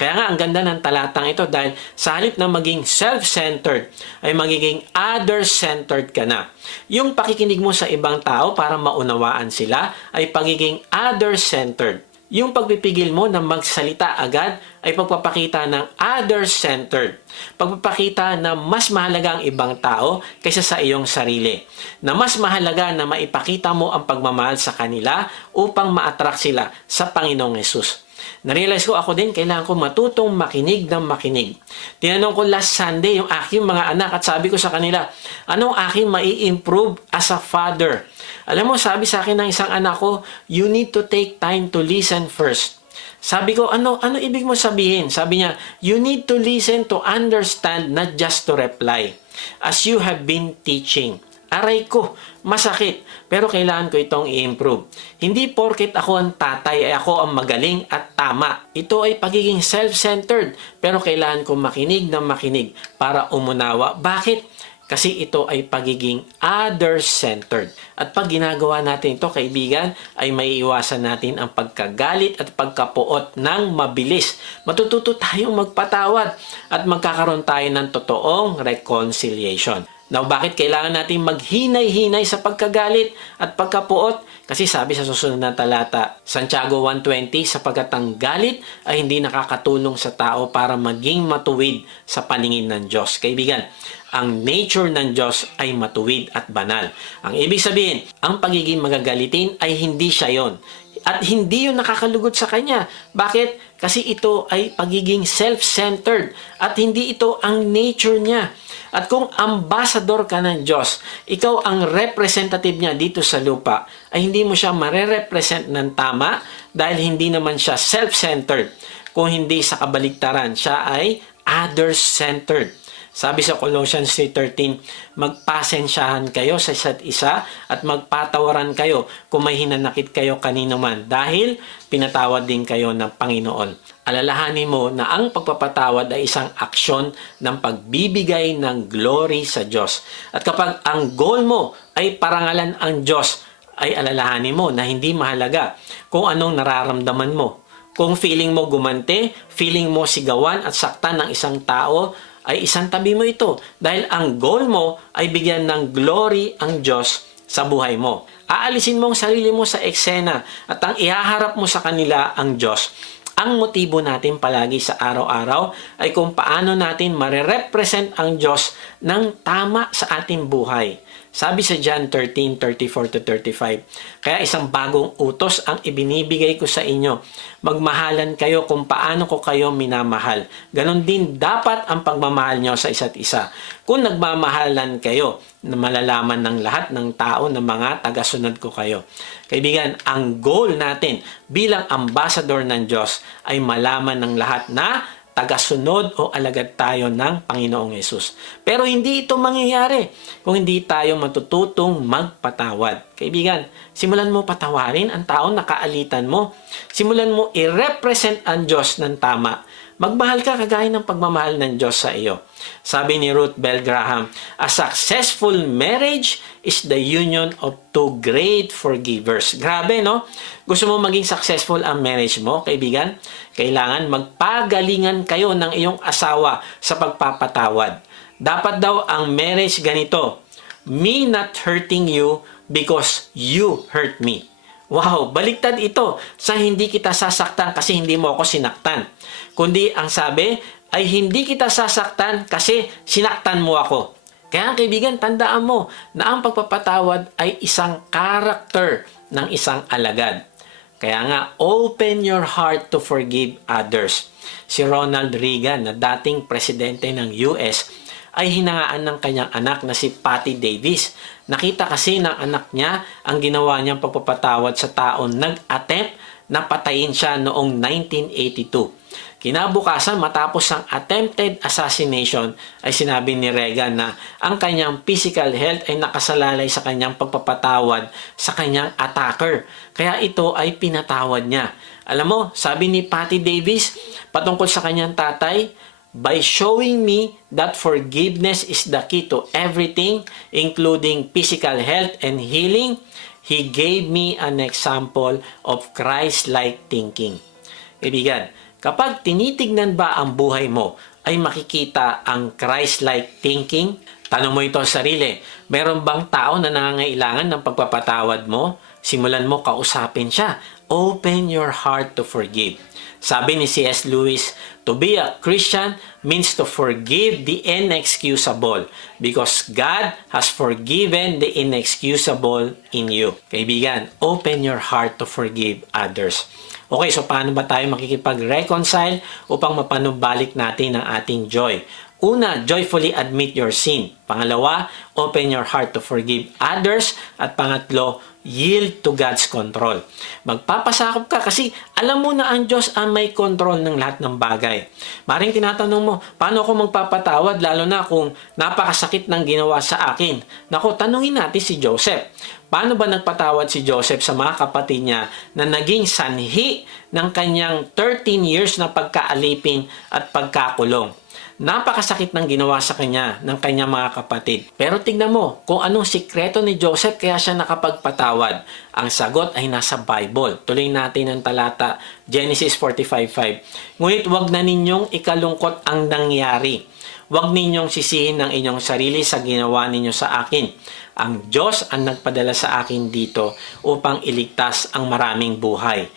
Kaya nga, ang ganda ng talatang ito dahil sa halip na maging self-centered, ay magiging other-centered ka na. Yung pakikinig mo sa ibang tao para maunawaan sila ay pagiging other-centered. Yung pagpipigil mo na magsalita agad ay pagpapakita ng other-centered. Pagpapakita na mas mahalaga ang ibang tao kaysa sa iyong sarili. Na mas mahalaga na maipakita mo ang pagmamahal sa kanila upang ma-attract sila sa Panginoong Hesus. Narealize ko ako din, kailangan ko matutong makinig ng makinig. Tinanong ko last Sunday yung aking mga anak at sabi ko sa kanila, anong aking mai-improve as a father? Alam mo, sabi sa akin ng isang anak ko, you need to take time to listen first. Sabi ko, ano ibig mo sabihin? Sabi niya, you need to listen to understand, not just to reply. As you have been teaching. Aray ko, masakit, pero kailangan ko itong i-improve. Hindi porket ako ang tatay ay ako ang magaling at tama. Ito ay pagiging self-centered, pero kailangan ko makinig ng makinig para umunawa. Bakit? Kasi ito ay pagiging other-centered. At pag ginagawa natin ito, kaibigan, ay maiiwasan natin ang pagkagalit at pagkapuot ng mabilis. Matututo tayong magpatawad at magkakaroon tayo ng totoong reconciliation. Now, bakit kailangan natin maghinay-hinay sa pagkagalit at pagkapuot? Kasi sabi sa susunod na talata, Santiago 1:20, sapagkat ang galit ay hindi nakakatulong sa tao para maging matuwid sa paningin ng Diyos. Kaibigan, ang nature ng Diyos ay matuwid at banal. Ang ibig sabihin, ang pagiging magagalitin ay hindi siya yon. At hindi yun nakakalugod sa Kanya. Bakit? Kasi ito ay pagiging self-centered at hindi ito ang nature niya. At kung ambassador ka ng Diyos, ikaw ang representative niya dito sa lupa, ay hindi mo siya mare-represent ng tama dahil hindi naman siya self-centered. Kung hindi sa kabaligtaran, siya ay other-centered. Sabi sa Colossians 3:13, magpasensyahan kayo sa isa't isa at magpatawaran kayo kung may hinanakit kayo kanino man dahil pinatawad din kayo ng Panginoon. Alalahanin mo na ang pagpapatawad ay isang aksyon ng pagbibigay ng glory sa Diyos. At kapag ang goal mo ay parangalan ang Diyos, ay alalahanin mo na hindi mahalaga kung anong nararamdaman mo. Kung feeling mo gumante, feeling mo sigawan at saktan ng isang tao, ay isang tabi mo ito dahil ang goal mo ay bigyan ng glory ang Diyos sa buhay mo. Aalisin mo ang sarili mo sa eksena at ang ihaharap mo sa kanila ang Diyos. Ang motibo natin palagi sa araw-araw ay kung paano natin mare-represent ang Diyos ng tama sa ating buhay. Sabi sa John 13:34-35, kaya isang bagong utos ang ibinibigay ko sa inyo. Magmahalan kayo kung paano ko kayo minamahal. Ganon din dapat ang pagmamahal nyo sa isa't isa. Kung nagmamahalan kayo, na malalaman ng lahat ng tao na mga tagasunod ko kayo. Kaibigan, ang goal natin bilang ambassador ng Diyos ay malaman ng lahat na tagasunod o alagad tayo ng Panginoong Hesus. Pero hindi ito mangyayari kung hindi tayo matututong magpatawad. Kaibigan, simulan mo patawarin ang taong nakaalitan mo. Simulan mo i-represent ang Diyos ng tama. Magmahal ka kagaya ng pagmamahal ng Diyos sa iyo. Sabi ni Ruth Bell Graham, a successful marriage is the union of two great forgivers. Grabe, no? Gusto mo maging successful ang marriage mo, kaibigan? Kailangan magpagalingan kayo ng iyong asawa sa pagpapatawad. Dapat daw ang marriage ganito, me not hurting you because you hurt me. Wow, baliktad ito sa hindi kita sasaktan kasi hindi mo ako sinaktan. Kundi ang sabi ay hindi kita sasaktan kasi sinaktan mo ako. Kaya kaibigan, tandaan mo na ang pagpapatawad ay isang character ng isang alagad. Kaya nga, open your heart to forgive others. Si Ronald Reagan, na dating presidente ng US, ay hinangaan ng kanyang anak na si Patty Davis. Nakita kasi ng anak niya ang ginawa niyang pagpapatawad sa taong nag-attempt na patayin siya noong 1982. Kinabukasan, matapos ang attempted assassination, ay sinabi ni Reagan na ang kanyang physical health ay nakasalalay sa kanyang pagpapatawad sa kanyang attacker. Kaya ito ay pinatawad niya. Alam mo, sabi ni Patty Davis patungkol sa kanyang tatay, by showing me that forgiveness is the key to everything, including physical health and healing, he gave me an example of Christ-like thinking. Kaibigan, kapag tinitignan ba ang buhay mo, ay makikita ang Christ-like thinking? Tanong mo ito sa sarili, meron bang tao na nangangailangan ng pagpapatawad mo? Simulan mo kausapin siya open your heart to forgive. Sabi ni C.S. Lewis, to be a Christian means to forgive the inexcusable because God has forgiven the inexcusable in you. Kaibigan, open your heart to forgive others. Okay, so paano ba tayo makikipag-reconcile upang mapanumbalik natin ang ating joy? Una, joyfully admit your sin. Pangalawa, open your heart to forgive others. At pangatlo, yield to God's control. Magpapasakop ka kasi alam mo na ang Diyos ang may control ng lahat ng bagay. Maring tinatanong mo, paano ako magpapatawad lalo na kung napakasakit ng ginawa sa akin? Naku, tanungin natin si Joseph. Paano ba nagpatawad si Joseph sa mga kapatid niya na naging sanhi ng kanyang 13 years na pagkaalipin at pagkakulong? Napakasakit ng ginawa sa kanya ng kanyang mga kapatid. Pero tignan mo kung anong sikreto ni Joseph kaya siya nakapagpatawad. Ang sagot ay nasa Bible. Tuloy natin ang talata Genesis 45:5. Ngunit wag na ninyong ikalungkot ang nangyari. Wag ninyong sisihin ang inyong sarili sa ginawa ninyo sa akin. Ang Diyos ang nagpadala sa akin dito upang iligtas ang maraming buhay.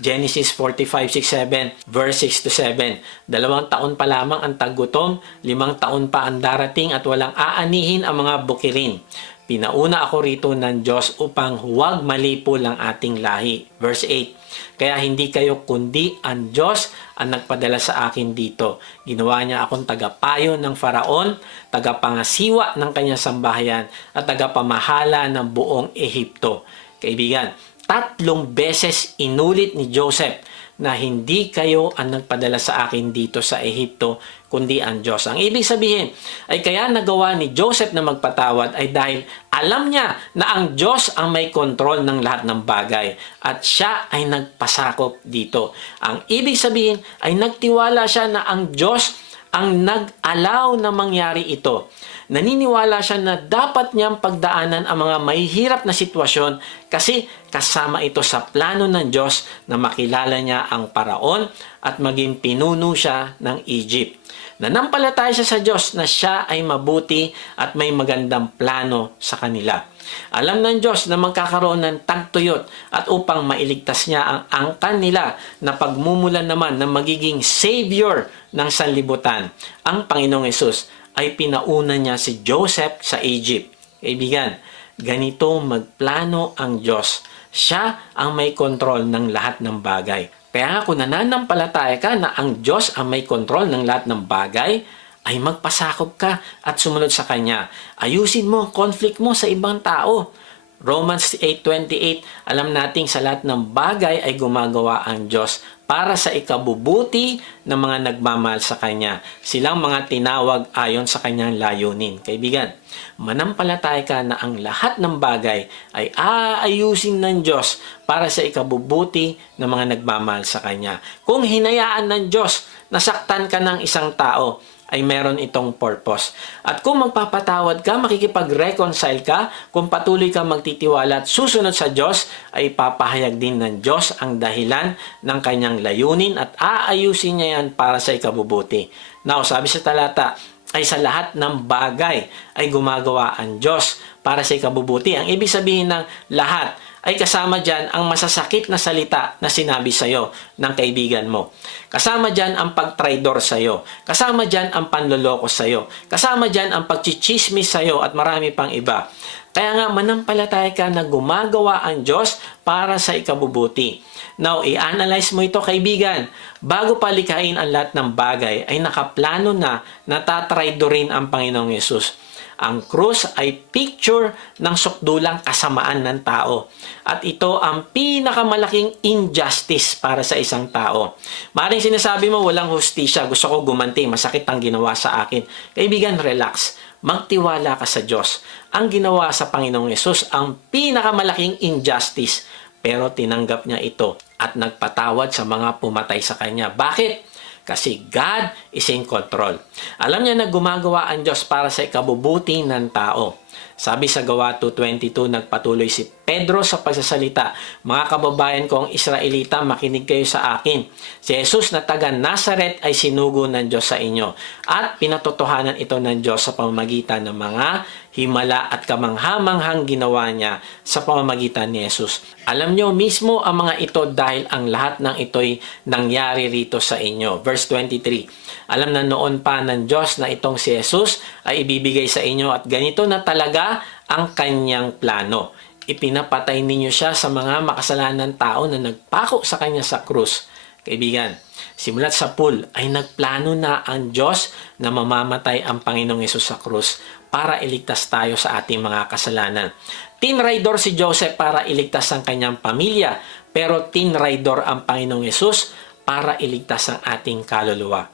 Genesis 45:6-7, verse 6-7. 2 taon pa lamang ang taggutom, 5 taon pa ang darating at walang aanihin ang mga bukirin. Pinauna ako rito ng Diyos upang huwag malipol ang ating lahi. Verse 8. Kaya hindi kayo kundi ang Diyos ang nagpadala sa akin dito. Ginawa niya akong tagapayo ng Faraon, tagapangasiwa ng kanyang sambahayan at tagapamahala ng buong Ehipto. Kaibigan, 3 beses inulit ni Joseph na hindi kayo ang nagpadala sa akin dito sa Ehipto, kundi ang Diyos. Ang ibig sabihin ay kaya nagawa ni Joseph na magpatawad ay dahil alam niya na ang Diyos ang may kontrol ng lahat ng bagay at siya ay nagpasakop dito. Ang ibig sabihin ay nagtiwala siya na ang Diyos ang nag-allow na mangyari ito. Naniniwala siya na dapat niyang pagdaanan ang mga mahihirap na sitwasyon kasi kasama ito sa plano ng Diyos na makilala niya ang Paraon at maging pinuno siya ng Egypt. Nanampalataya siya sa Diyos na siya ay mabuti at may magandang plano sa kanila. Alam ng Diyos na magkakaroon ng tagtuyot at upang mailigtas niya ang angkan nila na pagmumulan naman na magiging Savior ng sanlibutan, ang Panginoong Hesus, ay pinauna niya si Joseph sa Egypt. Kaibigan, ganito magplano ang Diyos. Siya ang may kontrol ng lahat ng bagay. Kaya nga kung nananampalataya ka na ang Diyos ang may kontrol ng lahat ng bagay, ay magpasakop ka at sumunod sa Kanya. Ayusin mo ang conflict mo sa ibang tao. Romans 8:28, alam nating sa lahat ng bagay ay gumagawa ang Diyos para sa ikabubuti ng mga nagmamahal sa Kanya. Silang mga tinawag ayon sa Kanyang layunin. Kaibigan, manampalataya ka na ang lahat ng bagay ay aayusin ng Diyos para sa ikabubuti ng mga nagmamahal sa Kanya. Kung hinayaan ng Diyos na saktan ka ng isang tao, ay meron itong purpose. At kung magpapatawad ka, makikipag-reconcile ka, kung patuloy ka magtitiwala at susunod sa Diyos, ay papahayag din ng Diyos ang dahilan ng kanyang layunin at aayusin niya yan para sa ikabubuti. Now, sabi sa talata, ay sa lahat ng bagay ay gumagawa ang Diyos para sa ikabubuti. Ang ibig sabihin ng lahat ay kasama dyan ang masasakit na salita na sinabi sa'yo ng kaibigan mo. Kasama dyan ang pagtraidor sa'yo. Kasama dyan ang panloloko sa'yo. Kasama dyan ang pagchichismis sa'yo at marami pang iba. Kaya nga manampalataya ka na gumagawa ang Diyos para sa ikabubuti. Now, i-analyze mo ito kaibigan. Bago palikhain ang lahat ng bagay ay nakaplano na natatraidorin ang Panginoong Yesus. Ang krus ay picture ng sukdulang kasamaan ng tao. At ito ang pinakamalaking injustice para sa isang tao. Maring sinasabi mo walang hustisya, gusto ko gumanti, masakit ang ginawa sa akin. Kaibigan, relax. Magtiwala ka sa Diyos. Ang ginawa sa Panginoong Yesus ang pinakamalaking injustice. Pero tinanggap niya ito at nagpatawad sa mga pumatay sa Kanya. Bakit? Kasi God is in control. Alam niya na gumagawa ang Diyos para sa ikabubuti ng tao. Sabi sa Gawa 2:22, nagpatuloy si Pedro sa pagsasalita, "Mga kababayan kong Israelita, makinig kayo sa akin. Si Jesus na taga Nazaret ay sinugo ng Diyos sa inyo at pinatotohanan ito ng Diyos sa pamamagitan ng mga himala at kamanghamanghang ginawa niya sa pamamagitan ni Jesus. Alam nyo mismo ang mga ito dahil ang lahat ng ito'y nangyari rito sa inyo." Verse 23, alam na noon pa ng Diyos na itong si Jesus ay ibibigay sa inyo at ganito na talaga ang kanyang plano. Ipinapatay ninyo siya sa mga makasalanan tao na nagpako sa kanya sa krus. Kaibigan, simulat sa pool ay nagplano na ang Diyos na mamamatay ang Panginoong Hesus sa krus para iligtas tayo sa ating mga kasalanan. Tinraidor si Joseph para iligtas ang kanyang pamilya, pero tinraidor ang Panginoong Hesus para iligtas ang ating kaluluwa.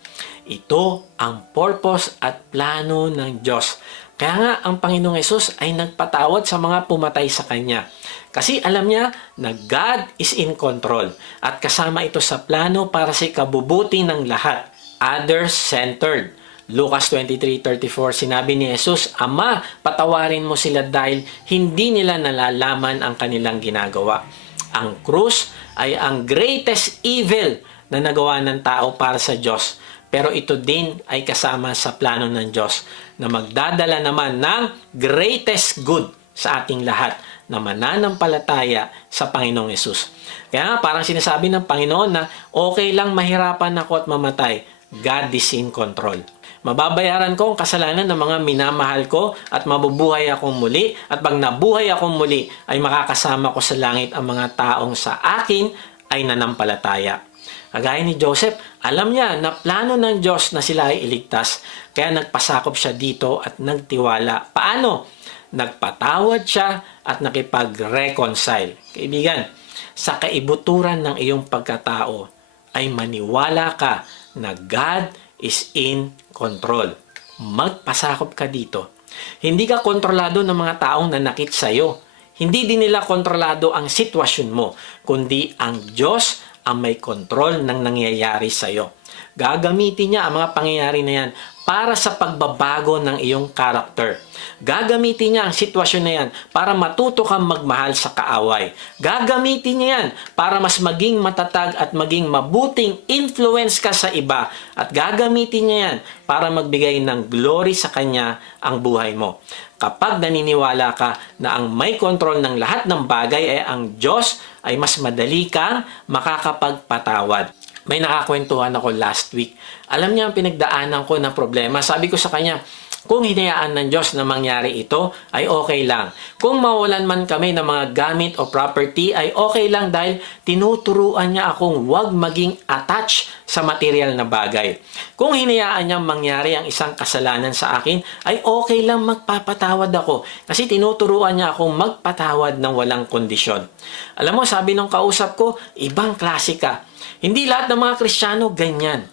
Ito ang purpose at plano ng Diyos. Kaya nga ang Panginoong Hesus ay nagpatawad sa mga pumatay sa Kanya. Kasi alam niya na God is in control at kasama ito sa plano para sa ikabubuti ng lahat. Others-centered. Lucas 23:34, sinabi ni Jesus, "Ama, patawarin mo sila dahil hindi nila nalalaman ang kanilang ginagawa." Ang krus ay ang greatest evil na nagawa ng tao para sa Diyos. Pero ito din ay kasama sa plano ng Diyos na magdadala naman ng greatest good sa ating lahat na mananampalataya sa Panginoong Hesus. Kaya nga parang sinasabi ng Panginoon na okay lang mahirapan ako at mamatay. God is in control. Mababayaran ko ang kasalanan ng mga minamahal ko at mabubuhay akong muli. At pag nabuhay akong muli ay makakasama ko sa langit ang mga taong sa akin ay nanampalataya. Kagaya ni Joseph, alam niya na plano ng Diyos na sila ay iligtas. Kaya nagpasakop siya dito at nagtiwala. Paano? Nagpatawad siya at nakipag-reconcile. Kaibigan, sa kaibuturan ng iyong pagkatao ay maniwala ka na God is in control. Magpasakop ka dito. Hindi ka kontrolado ng mga taong nanakit sa iyo. Hindi din nila kontrolado ang sitwasyon mo, kundi ang Diyos ang may kontrol ng nangyayari sa iyo. Gagamitin niya ang mga pangyayari na yan para sa pagbabago ng iyong character. Gagamitin niya ang sitwasyon na yan para matuto kang magmahal sa kaaway. Gagamitin niya yan para mas maging matatag at maging mabuting influence ka sa iba. At gagamitin niya yan para magbigay ng glory sa Kanya ang buhay mo. Kapag naniniwala ka na ang may kontrol ng lahat ng bagay ay ang Diyos, ay mas madali kang makakapagpatawad. May nakakwentuhan ako last week. Alam niya ang pinagdaanan ko na problema. Sabi ko sa kanya, kung hinayaan ng Diyos na mangyari ito, ay okay lang. Kung mawalan man kami ng mga gamit o property, ay okay lang dahil tinuturuan niya akong huwag maging attached sa material na bagay. Kung hinayaan niya mangyari ang isang kasalanan sa akin, ay okay lang magpapatawad ako. Kasi tinuturuan niya akong magpatawad ng walang kondisyon. Alam mo, sabi nung kausap ko, ibang klase ka. Hindi lahat ng mga Kristiyano ganyan.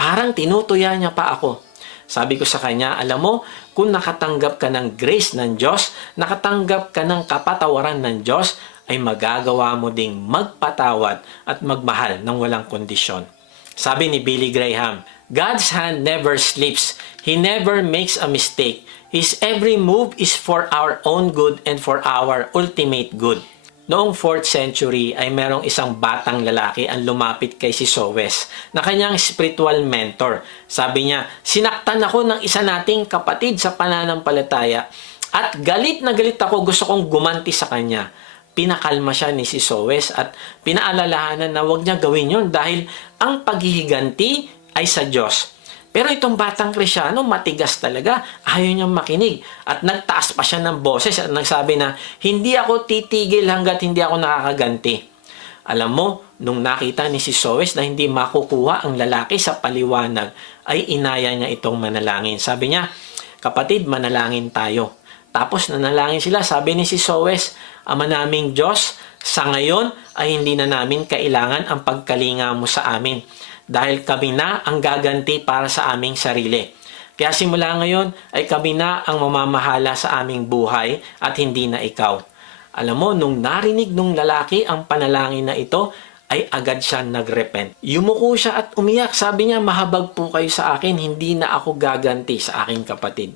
Parang tinutuya niya pa ako. Sabi ko sa kanya, alam mo, kung nakatanggap ka ng grace ng Diyos, nakatanggap ka ng kapatawaran ng Diyos, ay magagawa mo ding magpatawad at magmahal ng walang kondisyon. Sabi ni Billy Graham, God's hand never sleeps. He never makes a mistake. His every move is for our own good and for our ultimate good. Noong 4th century ay merong isang batang lalaki ang lumapit kay si Sowes na kanyang spiritual mentor. Sabi niya, sinaktan ako ng isa nating kapatid sa pananampalataya at galit na galit ako, gusto kong gumanti sa kanya. Pinakalma siya ni si Sowes at pinaalalahanan na huwag niya gawin yun dahil ang paghihiganti ay sa Diyos. Pero itong batang Kristyano, matigas talaga. Ayaw niyang makinig. At nagtaas pa siya ng boses at nagsabi na, hindi ako titigil hanggat hindi ako nakakaganti. Alam mo, nung nakita ni si Sowes na hindi makukuha ang lalaki sa paliwanag, ay inaya niya itong manalangin. Sabi niya, kapatid, manalangin tayo. Tapos nanalangin sila. Sabi ni si Sowes, Ama naming Diyos, sa ngayon ay hindi na namin kailangan ang pagkalinga mo sa amin. Dahil kami na ang gaganti para sa aming sarili. Kaya simula ngayon ay kami na ang mamamahala sa aming buhay at hindi na ikaw. Alam mo, nung narinig nung lalaki ang panalangin na ito, ay agad siya nagrepent. Yumuko siya at umiyak. Sabi niya, mahabag po kayo sa akin, hindi na ako gaganti sa aking kapatid.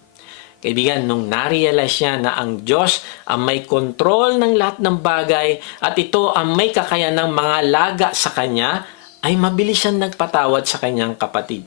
Kaibigan, nung narealize niya na ang Diyos ang may kontrol ng lahat ng bagay at ito ang may kakayanang mga laga sa kanya, ay mabilis siyang nagpatawad sa kanyang kapatid.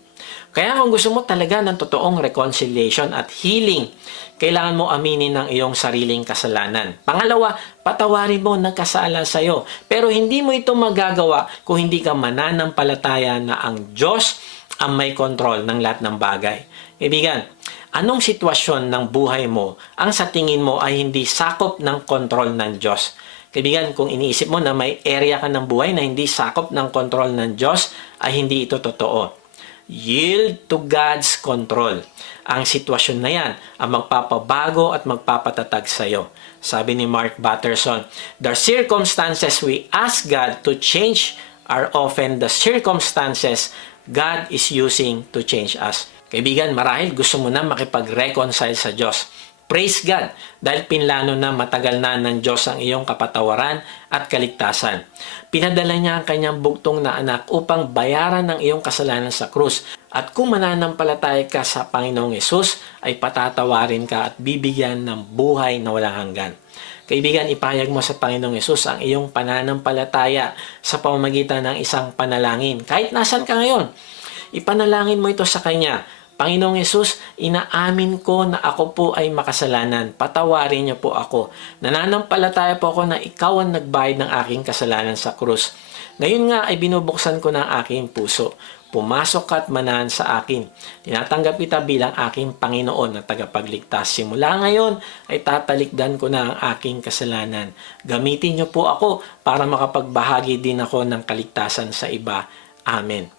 Kaya kung gusto mo talaga ng totoong reconciliation at healing, kailangan mo aminin ang iyong sariling kasalanan. Pangalawa, patawarin mo ang nagkasala sa iyo. Pero hindi mo ito magagawa kung hindi ka mananampalataya na ang Diyos ang may kontrol ng lahat ng bagay. Kaibigan, anong sitwasyon ng buhay mo ang sa tingin mo ay hindi sakop ng kontrol ng Diyos? Kaibigan, kung iniisip mo na may area ka ng buhay na hindi sakop ng kontrol ng Diyos, ay hindi ito totoo. Yield to God's control. Ang sitwasyon na yan ang magpapabago at magpapatatag sa iyo. Sabi ni Mark Batterson, the circumstances we ask God to change are often the circumstances God is using to change us. Kaibigan, marahil gusto mo na makipag-reconcile sa Diyos. Praise God dahil pinlano na matagal na ng Diyos ang iyong kapatawaran at kaligtasan. Pinadala niya ang kanyang bugtong na anak upang bayaran ang iyong kasalanan sa krus. At kung mananampalataya ka sa Panginoong Yesus, ay patatawarin ka at bibigyan ng buhay na walang hanggan. Kaibigan, ipahayag mo sa Panginoong Yesus ang iyong pananampalataya sa pamamagitan ng isang panalangin. Kahit nasan ka ngayon, ipanalangin mo ito sa Kanya. Panginoong Yesus, inaamin ko na ako po ay makasalanan. Patawarin niyo po ako. Nananampalataya po ako na ikaw ang nagbayad ng aking kasalanan sa krus. Ngayon nga ay binubuksan ko na ang aking puso. Pumasok ka at manahan sa akin. Tinatanggap kita bilang aking Panginoon na tagapagligtas. Simula ngayon ay tatalikdan ko na ang aking kasalanan. Gamitin niyo po ako para makapagbahagi din ako ng kaligtasan sa iba. Amen.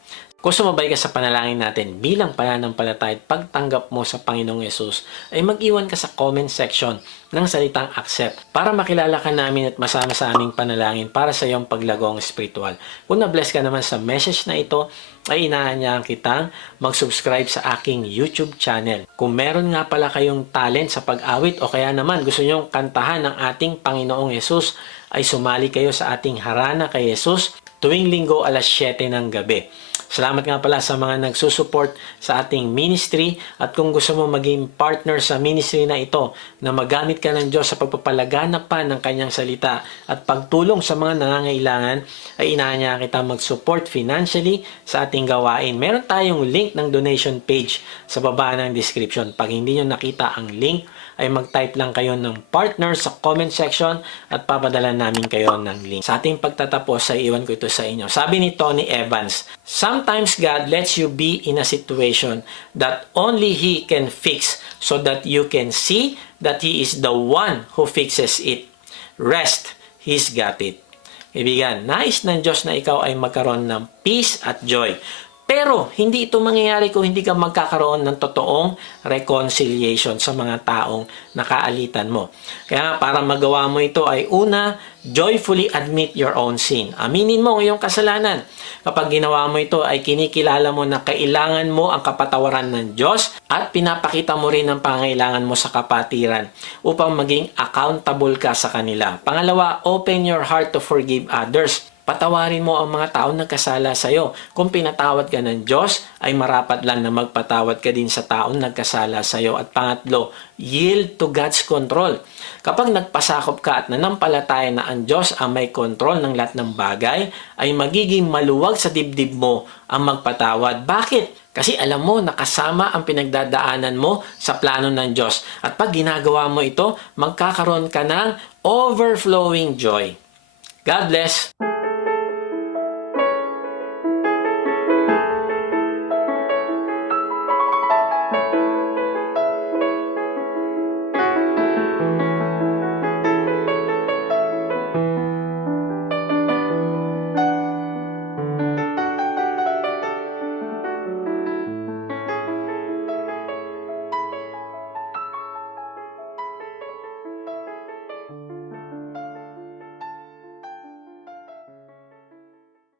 Kung sumabay ka sa panalangin natin bilang pananampalataya at pagtanggap mo sa Panginoong Yesus, ay mag-iwan ka sa comment section ng salitang accept para makilala ka namin at masama sa aming panalangin para sa iyong paglagong spiritual. Kung na-bless ka naman sa message na ito, ay inaanyahan kitang mag-subscribe sa aking YouTube channel. Kung meron nga pala kayong talent sa pag-awit o kaya naman gusto nyong kantahan ng ating Panginoong Yesus, ay sumali kayo sa ating Harana kay Yesus tuwing linggo alas 7 ng gabi. Salamat nga pala sa mga nagsusupport sa ating ministry at kung gusto mo maging partner sa ministry na ito na magamit ka ng Diyos sa pagpapalaganap pa ng kanyang salita at pagtulong sa mga nangangailangan, ay inaanya kita mag-support financially sa ating gawain. Meron tayong link ng donation page sa baba ng description. Pag hindi nyo nakita ang link, ay mag-type lang kayo ng partner sa comment section at papadala namin kayo ng link. Sa ating pagtatapos, ay iwan ko ito sa inyo. Sabi ni Tony Evans, sometimes God lets you be in a situation that only He can fix so that you can see that He is the one who fixes it. Rest, He's got it. Kaibigan, nais ng Diyos na ikaw ay magkaroon ng peace at joy. Pero, hindi ito mangyayari kung hindi ka magkakaroon ng totoong reconciliation sa mga taong nakaalitan mo. Kaya para magawa mo ito ay una, joyfully admit your own sin. Aminin mo ang iyong kasalanan. Kapag ginawa mo ito ay kinikilala mo na kailangan mo ang kapatawaran ng Diyos at pinapakita mo rin ang pangailangan mo sa kapatiran upang maging accountable ka sa kanila. Pangalawa, open your heart to forgive others. Patawarin mo ang mga taong nagkasala sa iyo. Kung pinatawad ka ng Diyos, ay marapat lang na magpatawad ka din sa taong nagkasala sa iyo. At pangatlo, yield to God's control. Kapag nagpasakop ka at nanampalataya na ang Diyos ang may kontrol ng lahat ng bagay, ay magiging maluwag sa dibdib mo ang magpatawad. Bakit? Kasi alam mo na kasama ang pinagdadaanan mo sa plano ng Diyos. At pag ginagawa mo ito, magkakaroon ka ng overflowing joy. God bless!